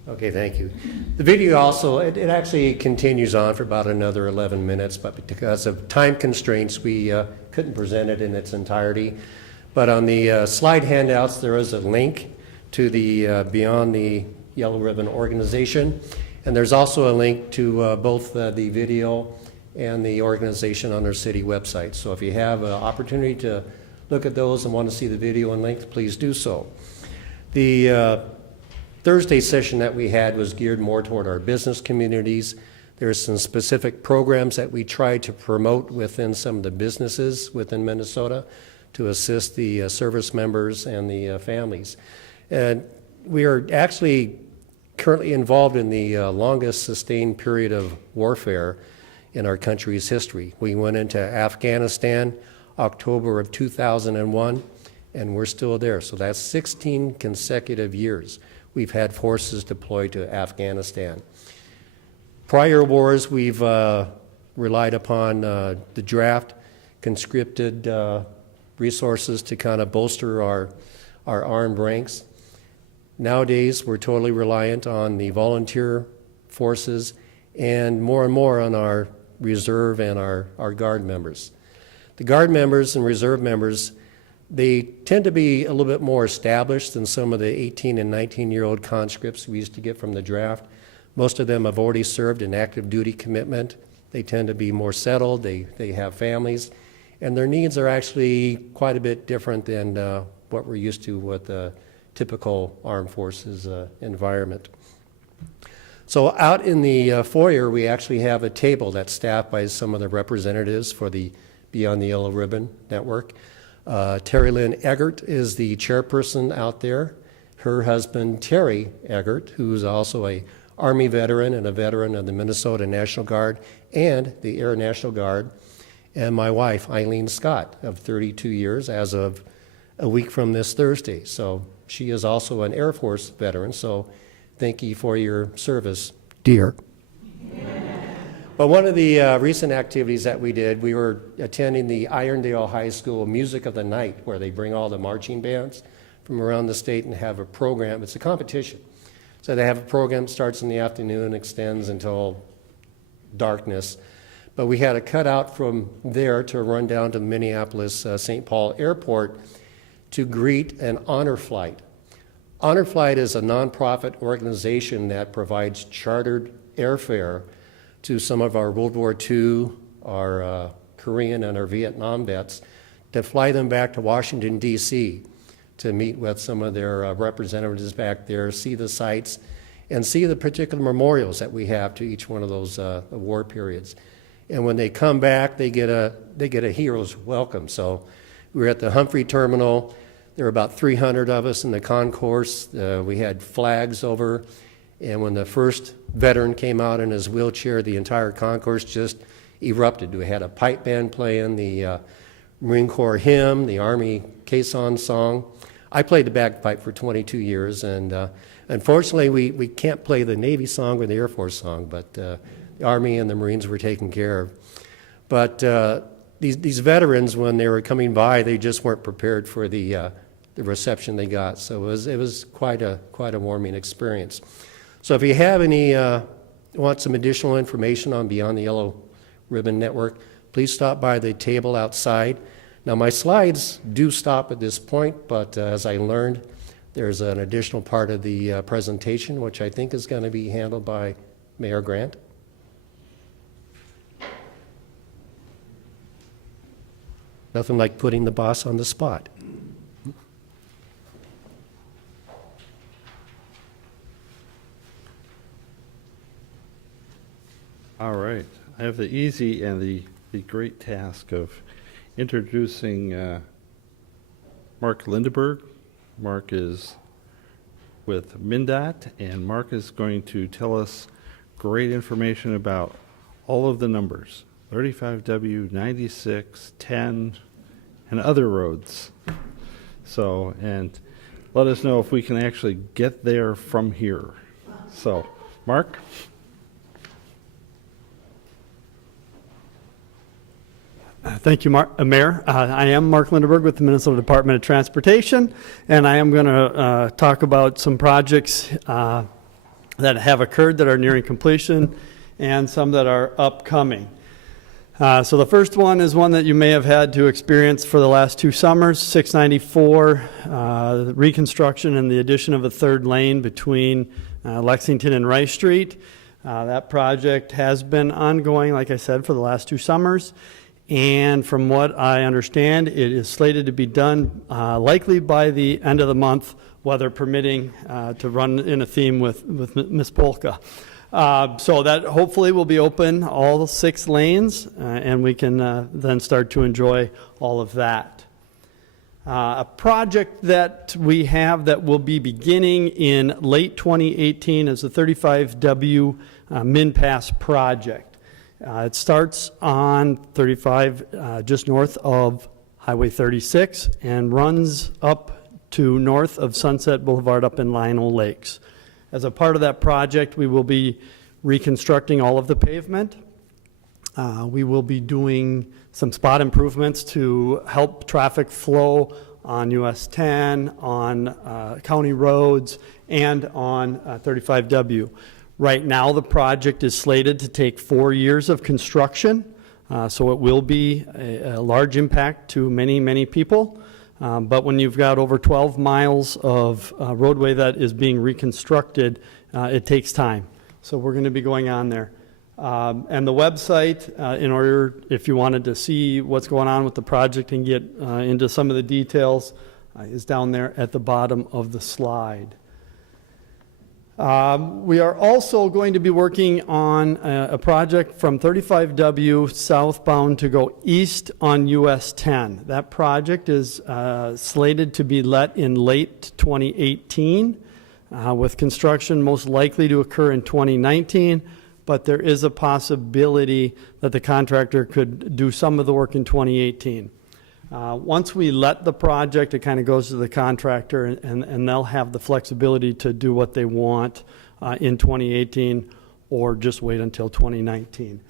Okay, thank you. The video also, it actually continues on for about another 11 minutes, but because of time constraints, we couldn't present it in its entirety. But on the slide handouts, there is a link to the Beyond the Yellow Ribbon organization, and there's also a link to both the video and the organization on their city website. So if you have an opportunity to look at those and want to see the video and link, please do so. The Thursday session that we had was geared more toward our business communities. There's some specific programs that we try to promote within some of the businesses within Minnesota to assist the service members and the families. And we are actually currently involved in the longest sustained period of warfare in our country's history. We went into Afghanistan October of 2001, and we're still there. So that's 16 consecutive years we've had forces deployed to Afghanistan. Prior wars, we've relied upon the draft, conscripted resources to kind of bolster our armed ranks. Nowadays, we're totally reliant on the volunteer forces and more on our reserve and our Guard members. The Guard members and reserve members, they tend to be a little bit more established than some of the 18 and 19-year-old conscripts we used to get from the draft. Most of them have already served an active duty commitment. They tend to be more settled, they have families, and their needs are actually quite a bit different than what we're used to with the typical armed forces environment. So out in the foyer, we actually have a table that's staffed by some of the representatives for the Beyond the Yellow Ribbon Network. Terry Lynn Eggert is the chairperson out there. Her husband, Terry Eggert, who's also a Army veteran and a veteran of the Minnesota National Guard and the Air National Guard, and my wife, Eileen Scott, of 32 years as of a week from this Thursday. So she is also an Air Force veteran, so thank you for your service, dear. But one of the recent activities that we did, we were attending the Irondale High School Music of the Night, where they bring all the marching bands from around the state and have a program. It's a competition. So they have a program that starts in the afternoon, extends until darkness. But we had a cutout from there to run down to Minneapolis St. Paul Airport to greet an honor flight. Honor Flight is a nonprofit organization that provides chartered airfare to some of our World War II, our Korean, and our Vietnam vets to fly them back to Washington, D.C. to meet with some of their representatives back there, see the sites, and see the particular memorials that we have to each one of those war periods. And when they come back, they get a hero's welcome. So we were at the Humphrey Terminal. There were about 300 of us in the concourse. We had flags over. And when the first veteran came out in his wheelchair, the entire concourse just erupted. We had a pipe band playing the Marine Corps hymn, the Army caisson song. I played the bagpipe for 22 years, and unfortunately we can't play the Navy song or the Air Force song, but the Army and the Marines were taken care of. But these veterans, when they were coming by, they just weren't prepared for the reception they got. So it was quite a warming experience. So if you have want some additional information on Beyond the Yellow Ribbon Network, please stop by the table outside. Now my slides do stop at this point, but as I learned, there's an additional part of the presentation, which I think is going to be handled by Mayor Grant. Nothing like putting the boss on the spot. All right. I have the easy and the great task of introducing Mark Lindeberg. Mark is with MnDOT, and Mark is going to tell us great information about all of the numbers, 35W, 96, 10, and other roads. So, and let us know if we can actually get there from here. So, Mark? Thank you, Mayor. I am Mark Lindeberg with the Minnesota Department of Transportation, and I am going to talk about some projects that have occurred that are nearing completion and some that are upcoming. So the first one is one that you may have had to experience for the last 2 summers, 694, reconstruction and the addition of a third lane between Lexington and Rice Street. That project has been ongoing, like I said, for the last 2 summers. And from what I understand, it is slated to be done likely by the end of the month, weather permitting, to run in a theme with Miss Polka. So that hopefully will be open, all 6 lanes, and we can then start to enjoy all of that. A project that we have that will be beginning in late 2018 is the 35W Min Pass project. It starts on 35 just north of Highway 36 and runs up to north of Sunset Boulevard up in Lionel Lakes. As a part of that project, we will be reconstructing all of the pavement. We will be doing some spot improvements to help traffic flow on US 10, on county roads, and on 35W. Right now, the project is slated to take 4 years of construction, so it will be a large impact to many, many people. But when you've got over 12 miles of roadway that is being reconstructed, it takes time. So we're going to be going on there. And the website, in order, if you wanted to see what's going on with the project and get into some of the details, is down there at the bottom of the slide. We are also going to be working on a project from 35W southbound to go east on US 10. That project is slated to be let in late 2018, with construction most likely to occur in 2019, but there is a possibility that the contractor could do some of the work in 2018. Once we let the project, it kind of goes to the contractor, and they'll have the flexibility to do what they want in 2018 or just wait until 2019.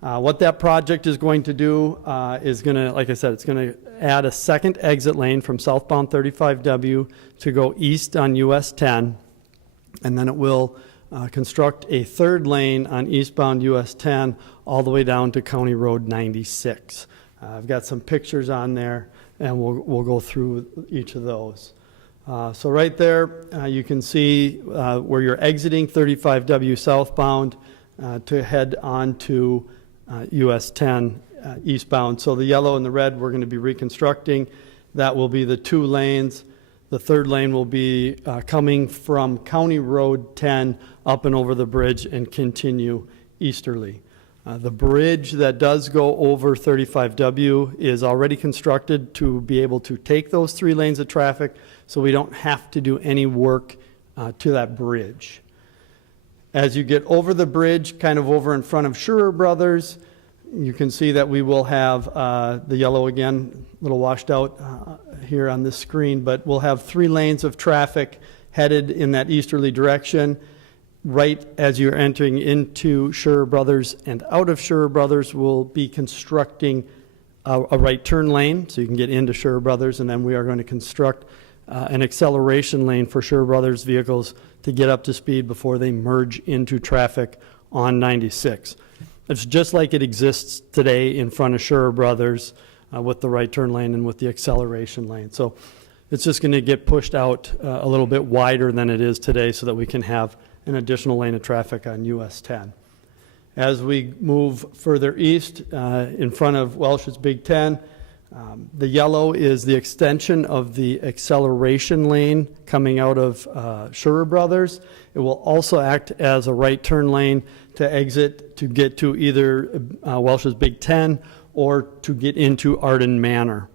What that project is going to do is going to, like I said, it's going to add a second exit lane from southbound 35W to go east on US 10, and then it will construct a third lane on eastbound US 10 all the way down to County Road 96. I've got some pictures on there, and we'll go through each of those. So right there, you can see where you're exiting 35W southbound to head on to US 10 eastbound. So the yellow and the red we're going to be reconstructing. That will be the 2 lanes. The third lane will be coming from County Road 10 up and over the bridge and continue easterly. The bridge that does go over 35W is already constructed to be able to take those 3 lanes of traffic, so we don't have to do any work to that bridge. As you get over the bridge, kind of over in front of Schurer Brothers, you can see that we will have the yellow again, a little washed out here on this screen, but we'll have 3 lanes of traffic headed in that easterly direction. Right as you're entering into Schurer Brothers and out of Schurer Brothers, we'll be constructing a right turn lane so you can get into Schurer Brothers, and then we are going to construct an acceleration lane for Schurer Brothers vehicles to get up to speed before they merge into traffic on 96. It's just like it exists today in front of Schurer Brothers with the right turn lane and with the acceleration lane. So it's just going to get pushed out a little bit wider than it is today so that we can have an additional lane of traffic on US 10. As we move further east in front of Welsh's Big Ten, the yellow is the extension of the acceleration lane coming out of Schurer Brothers. It will also act as a right turn lane to exit to get to either Welsh's Big Ten or to get into Arden Manor.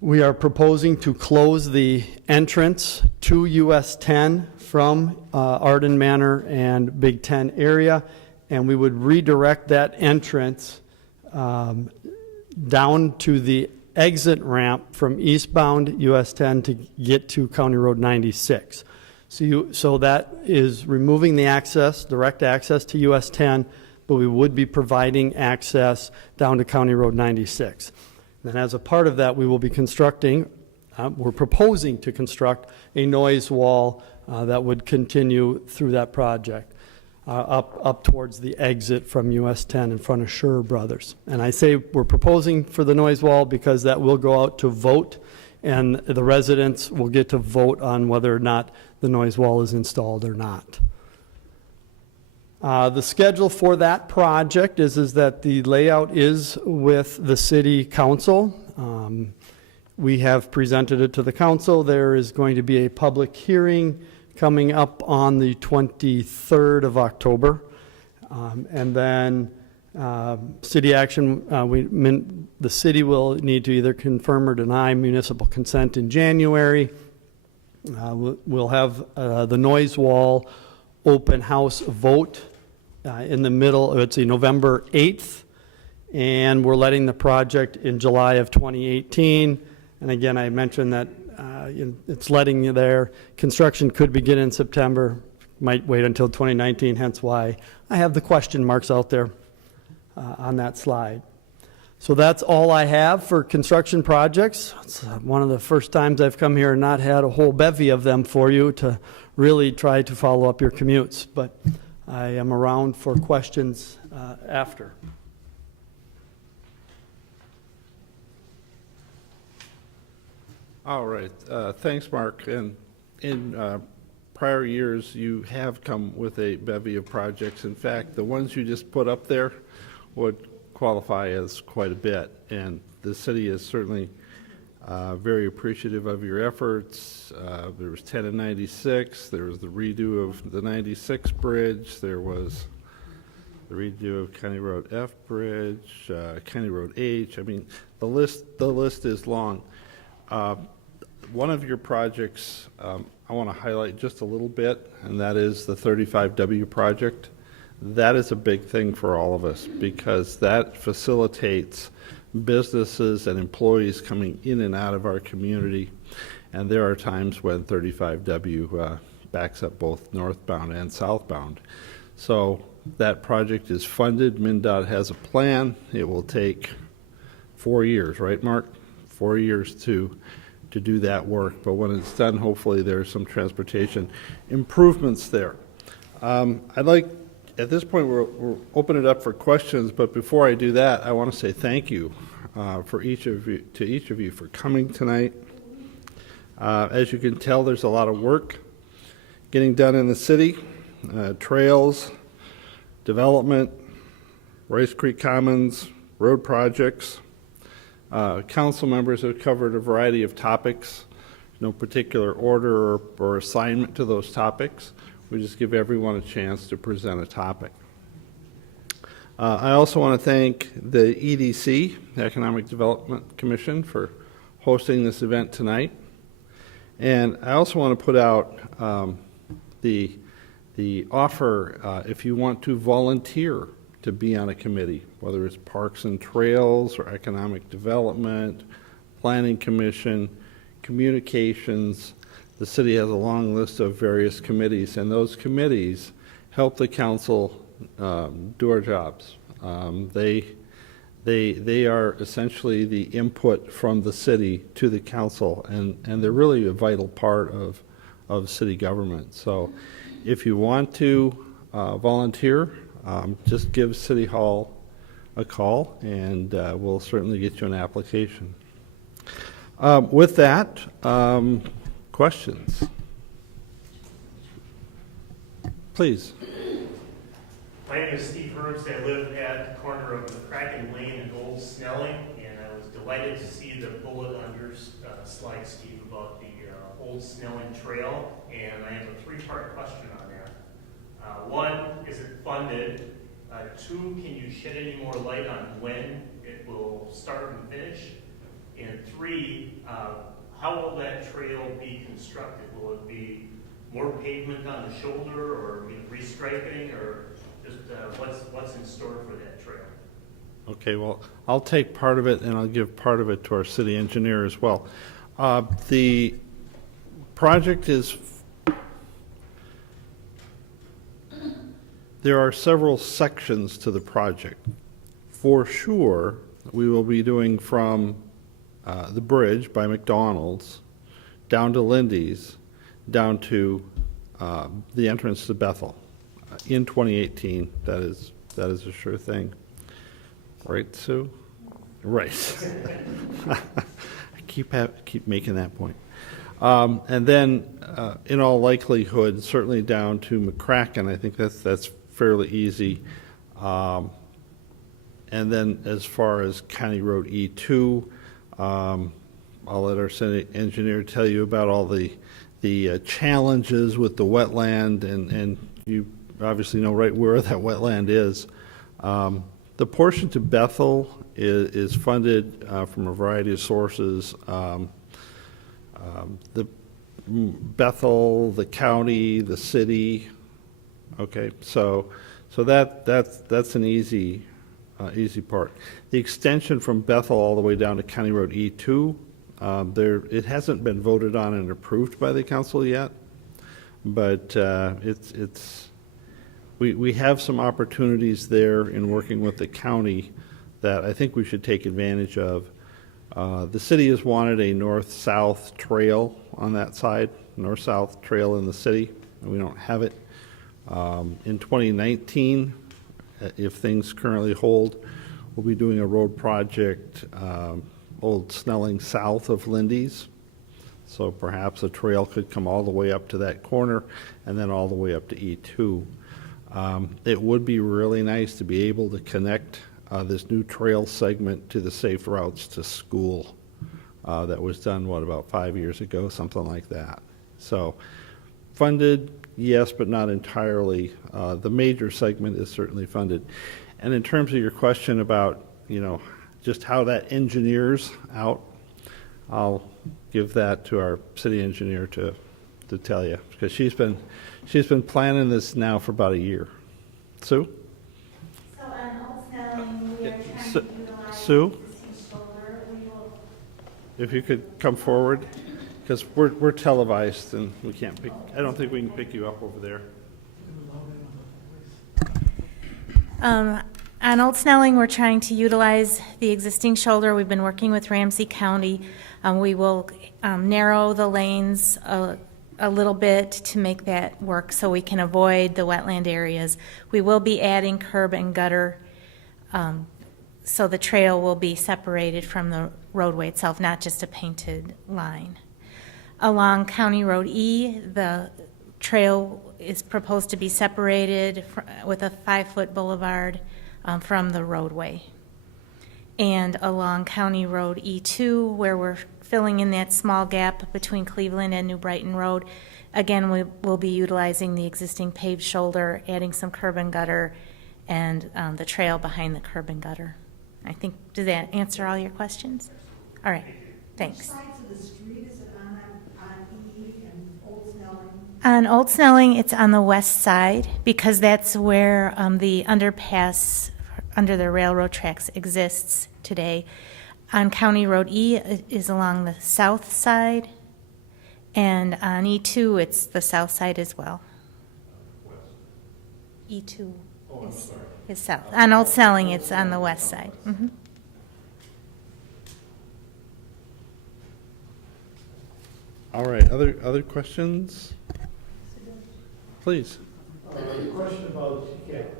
We are proposing to close the entrance to US 10 from Arden Manor and Big Ten area, and we would redirect that entrance down to the exit ramp from eastbound US 10 to get to County Road 96. So that is removing the access, direct access to US 10, but we would be providing access down to County Road 96. Then as a part of that, we will be constructing, we're proposing to construct a noise wall that would continue through that project up towards the exit from US 10 in front of Schurer Brothers. And I say we're proposing for the noise wall because that will go out to vote, and the residents will get to vote on whether or not the noise wall is installed or not. The schedule for that project is that the layout is with the city council. We have presented it to the council. There is going to be a public hearing coming up on the 23rd of October. And then city action, the city will need to either confirm or deny municipal consent in January. We'll have the noise wall open house vote in the middle, it's November 8th, and we're letting the project in July of 2018. And again, I mentioned that it's letting you there. Construction could begin in September, might wait until 2019, hence why I have the question marks out there on that slide. So that's all I have for construction projects. It's one of the first times I've come here and not had a whole bevy of them for you to really try to follow up your commutes, but I am around for questions after. All right, thanks, Mark. And in prior years, you have come with a bevy of projects. In fact, the ones you just put up there would qualify as quite a bit, and the city is certainly Very appreciative of your efforts. There was 10 and 96. There was the redo of the 96 bridge. There was the redo of County Road F Bridge, County Road H. I mean, the list is long. One of your projects I want to highlight just a little bit, and that is the 35W project. That is a big thing for all of us because that facilitates businesses and employees coming in and out of our community. And there are times when 35W backs up both northbound and southbound. So that project is funded. MnDOT has a plan. It will take 4 years, right, Mark? 4 years to do that work. But when it's done, hopefully there's some transportation improvements there. I'd like, at this point, we'll open it up for questions. But before I do that, I want to say thank you to each of you for coming tonight. As you can tell, there's a lot of work getting done in the city. Trails, development, Rice Creek Commons, road projects. Council members have covered a variety of topics, no particular order or assignment to those topics. We just give everyone a chance to present a topic. I also want to thank the EDC, the Economic Development Commission, for hosting this event tonight. And I also want to put out the offer if you want to volunteer to be on a committee, whether it's Parks and Trails or Economic Development, Planning Commission, Communications. The city has a long list of various committees, and those committees help the council do our jobs. They are essentially the input from the city to the council, and they're really a vital part of city government. So if you want to volunteer, just give City Hall a call, and we'll certainly get you an application. With that, questions? Please. My name is Steve Herbst. I live at the corner of McCracken Lane and Old Snelling, and I was delighted to see the bullet on your slide, Steve, about the Old Snelling Trail, and I have a three-part question on that. One, is it funded? Two, can you shed any more light on when it will start and finish? And three, how will that trail be constructed? Will it be more pavement on the shoulder, or restriping, or just what's in store for that trail? Okay, well, I'll take part of it, and I'll give part of it to our city engineer as well. The project is, there are several sections to the project. For sure, we will be doing from the bridge by McDonald's down to Lindy's, down to the entrance to Bethel in 2018. That is a sure thing. Right, Sue? Right. I keep making that point. And then, in all likelihood, certainly down to McCracken. I think that's fairly easy. And then, as far as County Road E2, I'll let our city engineer tell you about all the challenges with the wetland, and you obviously know right where that wetland is. The portion to Bethel is funded from a variety of sources. The Bethel, the county, the city. Okay, so that's an easy part. The extension from Bethel all the way down to County Road E2, it hasn't been voted on and approved by the council yet, but we have some opportunities there in working with the county that I think we should take advantage of. The city has wanted a north-south trail on that side, north-south trail in the city, and we don't have it. In 2019, if things currently hold, we'll be doing a road project, Old Snelling south of Lindy's. So perhaps a trail could come all the way up to that corner and then all the way up to E2. It would be really nice to be able to connect this new trail segment to the safe routes to school. that was done, about 5 years ago, something like that. So funded, yes, but not entirely. The major segment is certainly funded. And in terms of your question about, just how that engineers out, I'll give that to our city engineer to tell you, because she's been planning this now for about a year. Sue? So on Old Snelling, we are trying Su- to utilize Sue? the existing shoulder. We will, If you could come forward, because we're televised and we can't pick, I don't think we can pick you up over there. on Old Snelling, we're trying to utilize the existing shoulder. We've been working with Ramsey County. We will narrow the lanes a little bit to make that work so we can avoid the wetland areas. We will be adding curb and gutter, so the trail will be separated from the roadway itself, not just a painted line. Along County Road E, the trail is proposed to be separated with a 5-foot boulevard from the roadway. And along County Road E2, where we're filling in that small gap between Cleveland and New Brighton Road, again, we will be utilizing the existing paved shoulder, adding some curb and gutter, and the trail behind the curb and gutter. I think, did that answer all your questions? All right, thanks. Which sides of the street is it on E and Old Snelling? On Old Snelling, it's on the west side, because that's where the underpass under the railroad tracks exists today. On County Road E, it is along the south side, and on E2, it's the south side as well. E2 is south. On Old Snelling, it's on the west side. Mhm. All right, other questions? Please. A question about TCAP.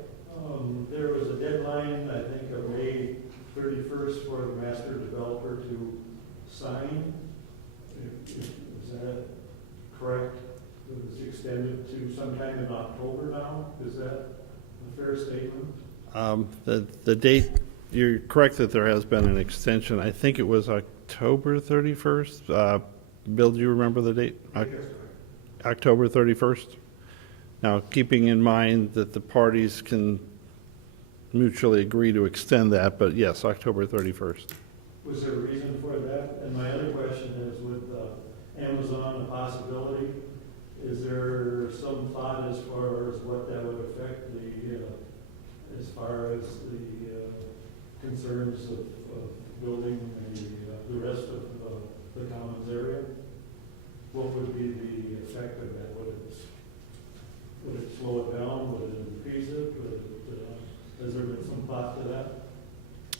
There was a deadline, I think, of May 31st for the master developer to sign. Is that correct? It was extended to sometime in October now? Is that a fair statement? The date, you're correct that there has been an extension. I think it was October 31st. Bill, do you remember the date? October 31st? Now, keeping in mind that the parties can mutually agree to extend that, but yes, October 31st. Was there a reason for that? And my other question is, with Amazon a possibility, is there some thought as far as what that would affect as far as the concerns of building the rest of the commons area? What would be the effect of that? Would it slow it down? Would it increase it? Has there been some thought to that?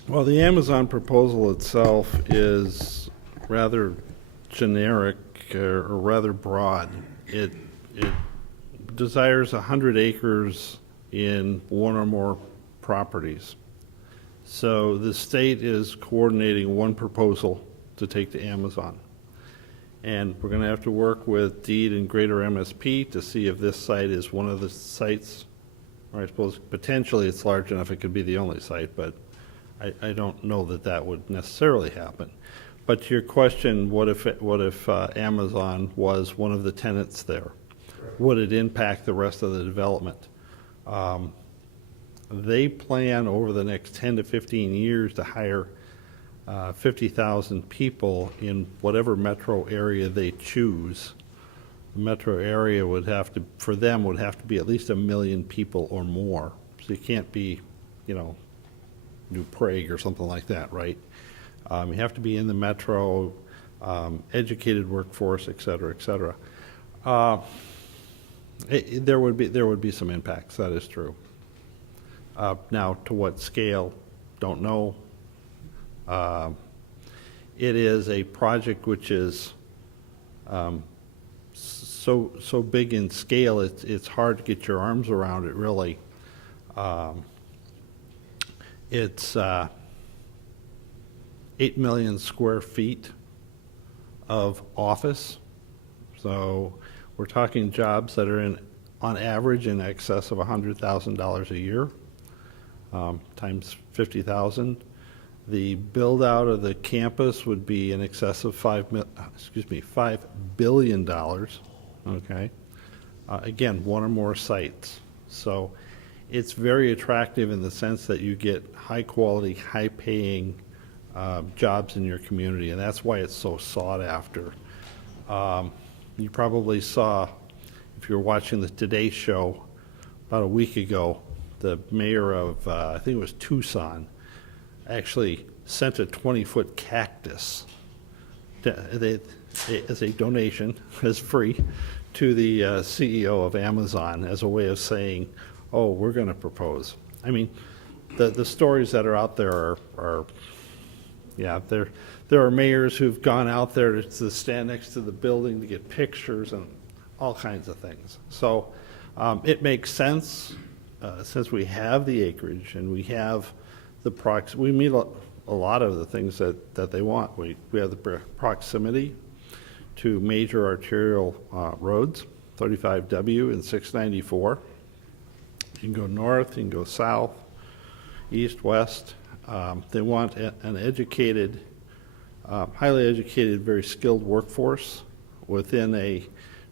Well, the Amazon proposal itself is rather generic or rather broad. It desires 100 acres in one or more properties. So the state is coordinating one proposal to take to Amazon. And we're going to have to work with DEED and Greater MSP to see if this site is one of the sites, or I suppose potentially it's large enough it could be the only site, but I don't know that that would necessarily happen. But to your question, what if Amazon was one of the tenants there? Would it impact the rest of the development? They plan over the next 10 to 15 years to hire 50,000 people in whatever metro area they choose. The metro area would have to, for them, would have to be at least 1 million people or more. So you can't be, New Prague or something like that, right? You have to be in the metro, educated workforce, et cetera, et cetera. There would be some impacts, that is true. Now, to what scale, don't know. It is a project which is so big in scale, it's hard to get your arms around it, really. It's 8 million square feet of office. So we're talking jobs that are on average in excess of $100,000 a year, times 50,000. The build-out of the campus would be in excess of $5 billion, okay? Again, one or more sites. So it's very attractive in the sense that you get high-quality, high-paying jobs in your community, and that's why it's so sought after. You probably saw, if you were watching the Today Show about a week ago, the mayor of, I think it was Tucson, actually sent a 20-foot cactus as a donation, as free, to the CEO of Amazon as a way of saying, oh, we're going to propose. I mean, the stories that are out there are yeah, there are mayors who've gone out there to stand next to the building to get pictures and all kinds of things. So it makes sense since we have the acreage and we have the we meet a lot of the things that they want. We have the proximity to major arterial roads, 35W and 694. You can go north, you can go south, east, west. They want an educated, highly educated, very skilled workforce within a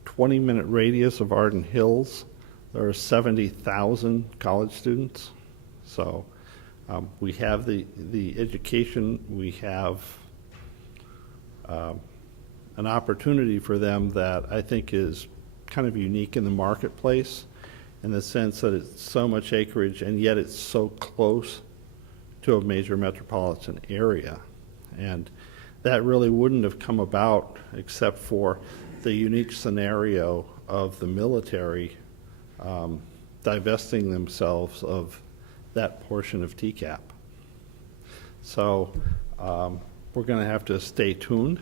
20-minute radius of Arden Hills. There are 70,000 college students. So we have the education, we have an opportunity for them that I think is kind of unique in the marketplace in the sense that it's so much acreage and yet it's so close to a major metropolitan area. And that really wouldn't have come about except for the unique scenario of the military divesting themselves of that portion of TCAP. So we're going to have to stay tuned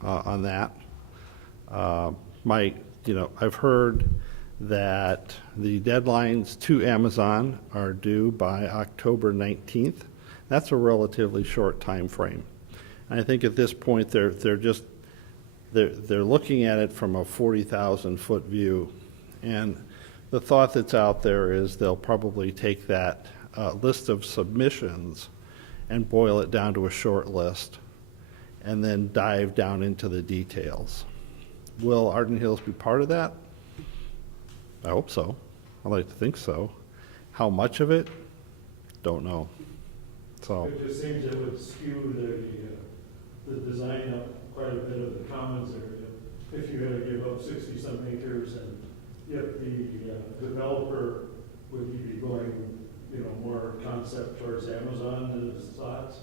on that. I've heard that the deadlines to Amazon are due by October 19th. That's a relatively short time frame. And I think at this point they're looking at it from a 40,000 foot view. And the thought that's out there is they'll probably take that list of submissions and boil it down to a short list and then dive down into the details. Will Arden Hills be part of that? I hope so. I like to think so. How much of it? Don't know. So it just seems it would skew the design up quite a bit of the commons area if you had to give up 60-some acres, and yet the developer, would he be going, more concept towards Amazon in his thoughts?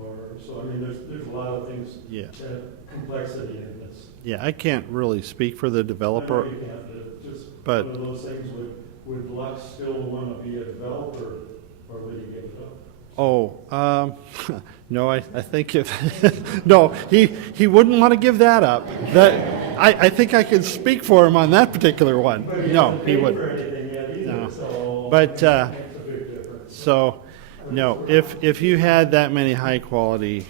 Or so, I mean, there's a lot of things, that complexity in this. yeah, I can't really speak for the developer. I know you can't, just but one of those things, would Lux still want to be a developer, or would he give it up? Oh, no, I think if, no, he wouldn't want to give that up. I think I can speak for him on that particular one. No, he wouldn't. No. But, so, no, if you had that many high-quality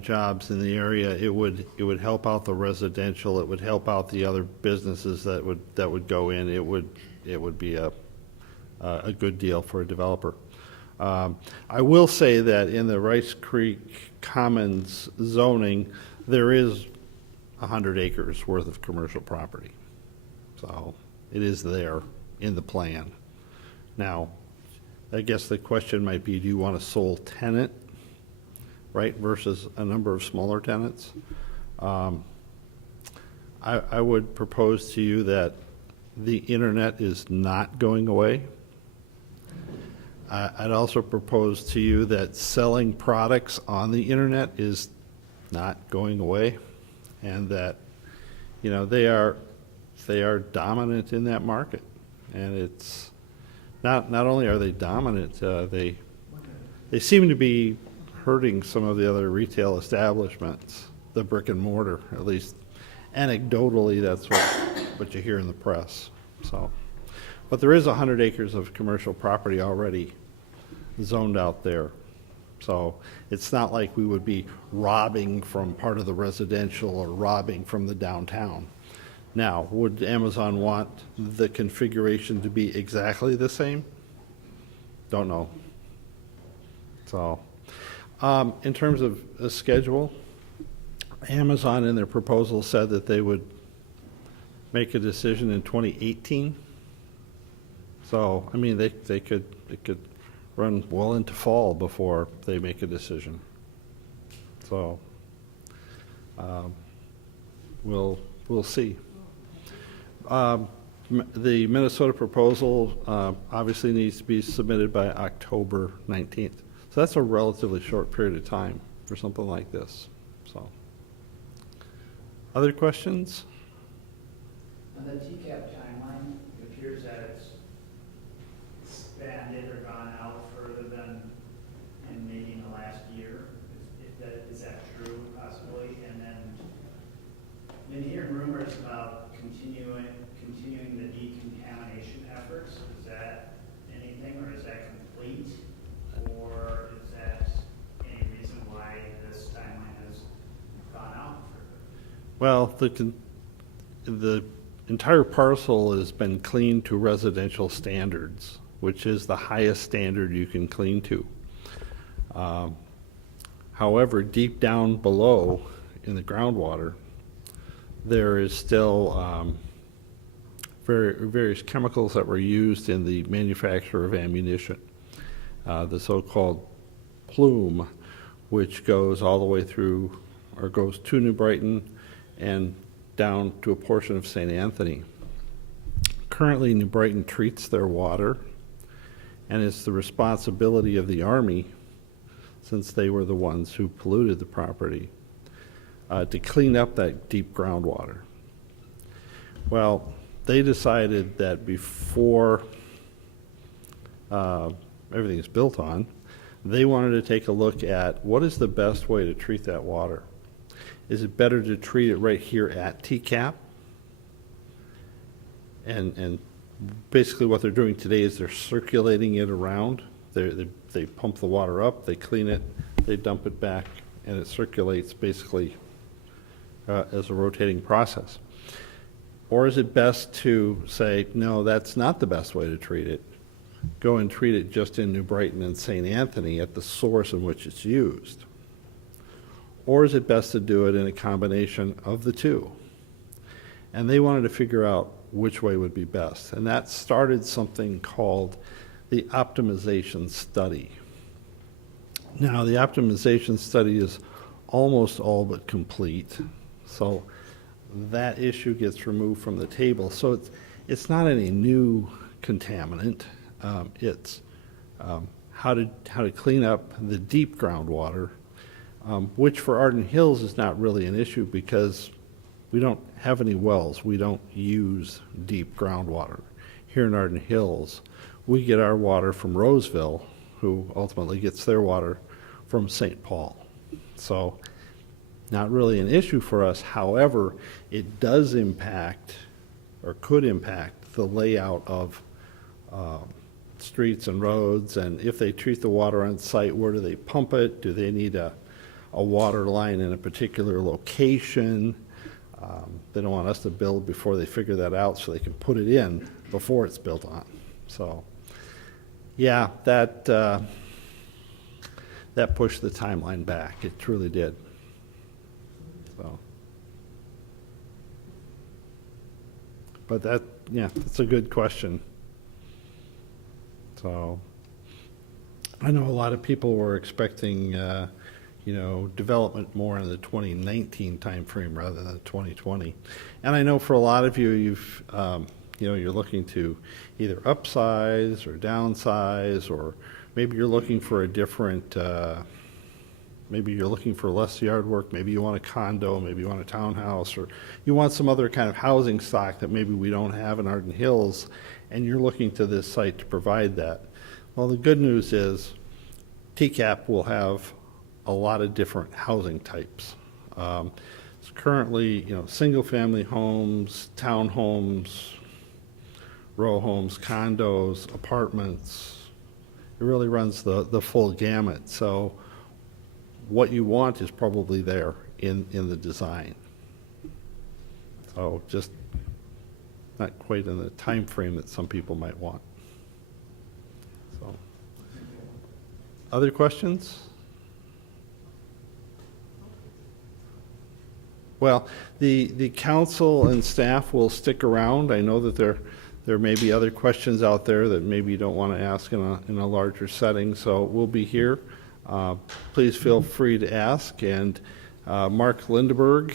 jobs in the area, it would help out the residential, it would help out the other businesses that would go in. It would be a good deal for a developer. I will say that in the Rice Creek Commons zoning, there is 100 acres worth of commercial property. So it is there in the plan. Now, I guess the question might be, do you want a sole tenant, right, versus a number of smaller tenants? I would propose to you that the internet is not going away. I'd also propose to you that selling products on the internet is not going away, and that they are dominant in that market, and it's not only are they dominant, they seem to be hurting some of the other retail establishments, the brick and mortar, at least anecdotally. That's what you hear in the press. So. But there is 100 acres of commercial property already zoned out there. So it's not like we would be robbing from part of the residential or robbing from the downtown. Now, would Amazon want the configuration to be exactly the same? Don't know. So In terms of a schedule, Amazon in their proposal said that they would make a decision in 2018. So, I mean, they could run well into fall before they make a decision. So, we'll see. The Minnesota proposal obviously needs to be submitted by October 19th. So that's a relatively short period of time for something like this. So, other questions? On the TCAP timeline, it appears that it's expanded or gone out further than in maybe in the last year. Is that true, possibly? And then, I've been hearing rumors about continuing the decontamination efforts. Is that anything, or is that complete? Or is that any reason why this timeline has gone out further? Well, the entire parcel has been cleaned to residential standards, which is the highest standard you can clean to. However, deep down below in the groundwater, there is still various chemicals that were used in the manufacture of ammunition. The so-called plume, which goes all the way through, or goes to New Brighton and down to a portion of St. Anthony. Currently, New Brighton treats their water, and it's the responsibility of the Army, since they were the ones who polluted the property, to clean up that deep groundwater. Well, they decided that before everything is built on, they wanted to take a look at what is the best way to treat that water. Is it better to treat it right here at TCAP? And basically what they're doing today is they're circulating it around. They pump the water up, they clean it, they dump it back, and it circulates basically as a rotating process. Or is it best to say, no, that's not the best way to treat it. Go and treat it just in New Brighton and St. Anthony at the source in which it's used. Or is it best to do it in a combination of the two? And they wanted to figure out which way would be best. And that started something called the optimization study. Now, the optimization study is almost all but complete. So that issue gets removed from the table. So it's not any new contaminant. It's how to clean up the deep groundwater, which for Arden Hills is not really an issue because we don't have any wells. We don't use deep groundwater. Here in Arden Hills, we get our water from Roseville, who ultimately gets their water from St. Paul. So not really an issue for us. However, it does impact, or could impact, the layout of streets and roads, and if they treat the water on site, where do they pump it? Do they need a water line in a particular location? They don't want us to build before they figure that out so they can put it in before it's built on. So, yeah, that pushed the timeline back. It truly did. So, but that's a good question. So, I know a lot of people were expecting, development more in the 2019 timeframe rather than 2020. And I know for a lot of you, you're looking to either upsize or downsize, or maybe you're looking for a different, maybe you're looking for less yard work, maybe you want a condo, maybe you want a townhouse, or you want some other kind of housing stock that maybe we don't have in Arden Hills, and you're looking to this site to provide that. Well, the good news is TCAP will have a lot of different housing types. It's currently, single-family homes, townhomes, row homes, condos, apartments. It really runs the full gamut. So what you want is probably there in the design. So just not quite in the time frame that some people might want. So, other questions? Well, the council and staff will stick around. I know that there may be other questions out there that maybe you don't want to ask in a larger setting, so we'll be here. Please feel free to ask, and Mark Lindberg,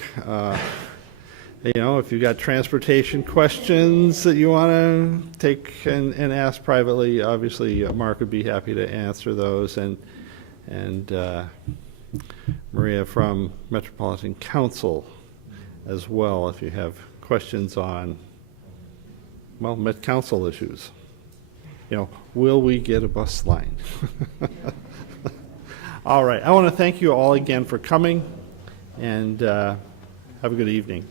you know, if you've got transportation questions that you want to take and ask privately, obviously Mark would be happy to answer those, and Maria from Metropolitan Council as well, if you have questions on, well, Met Council issues. You know, will we get a bus line? All right, I want to thank you all again for coming, and have a good evening.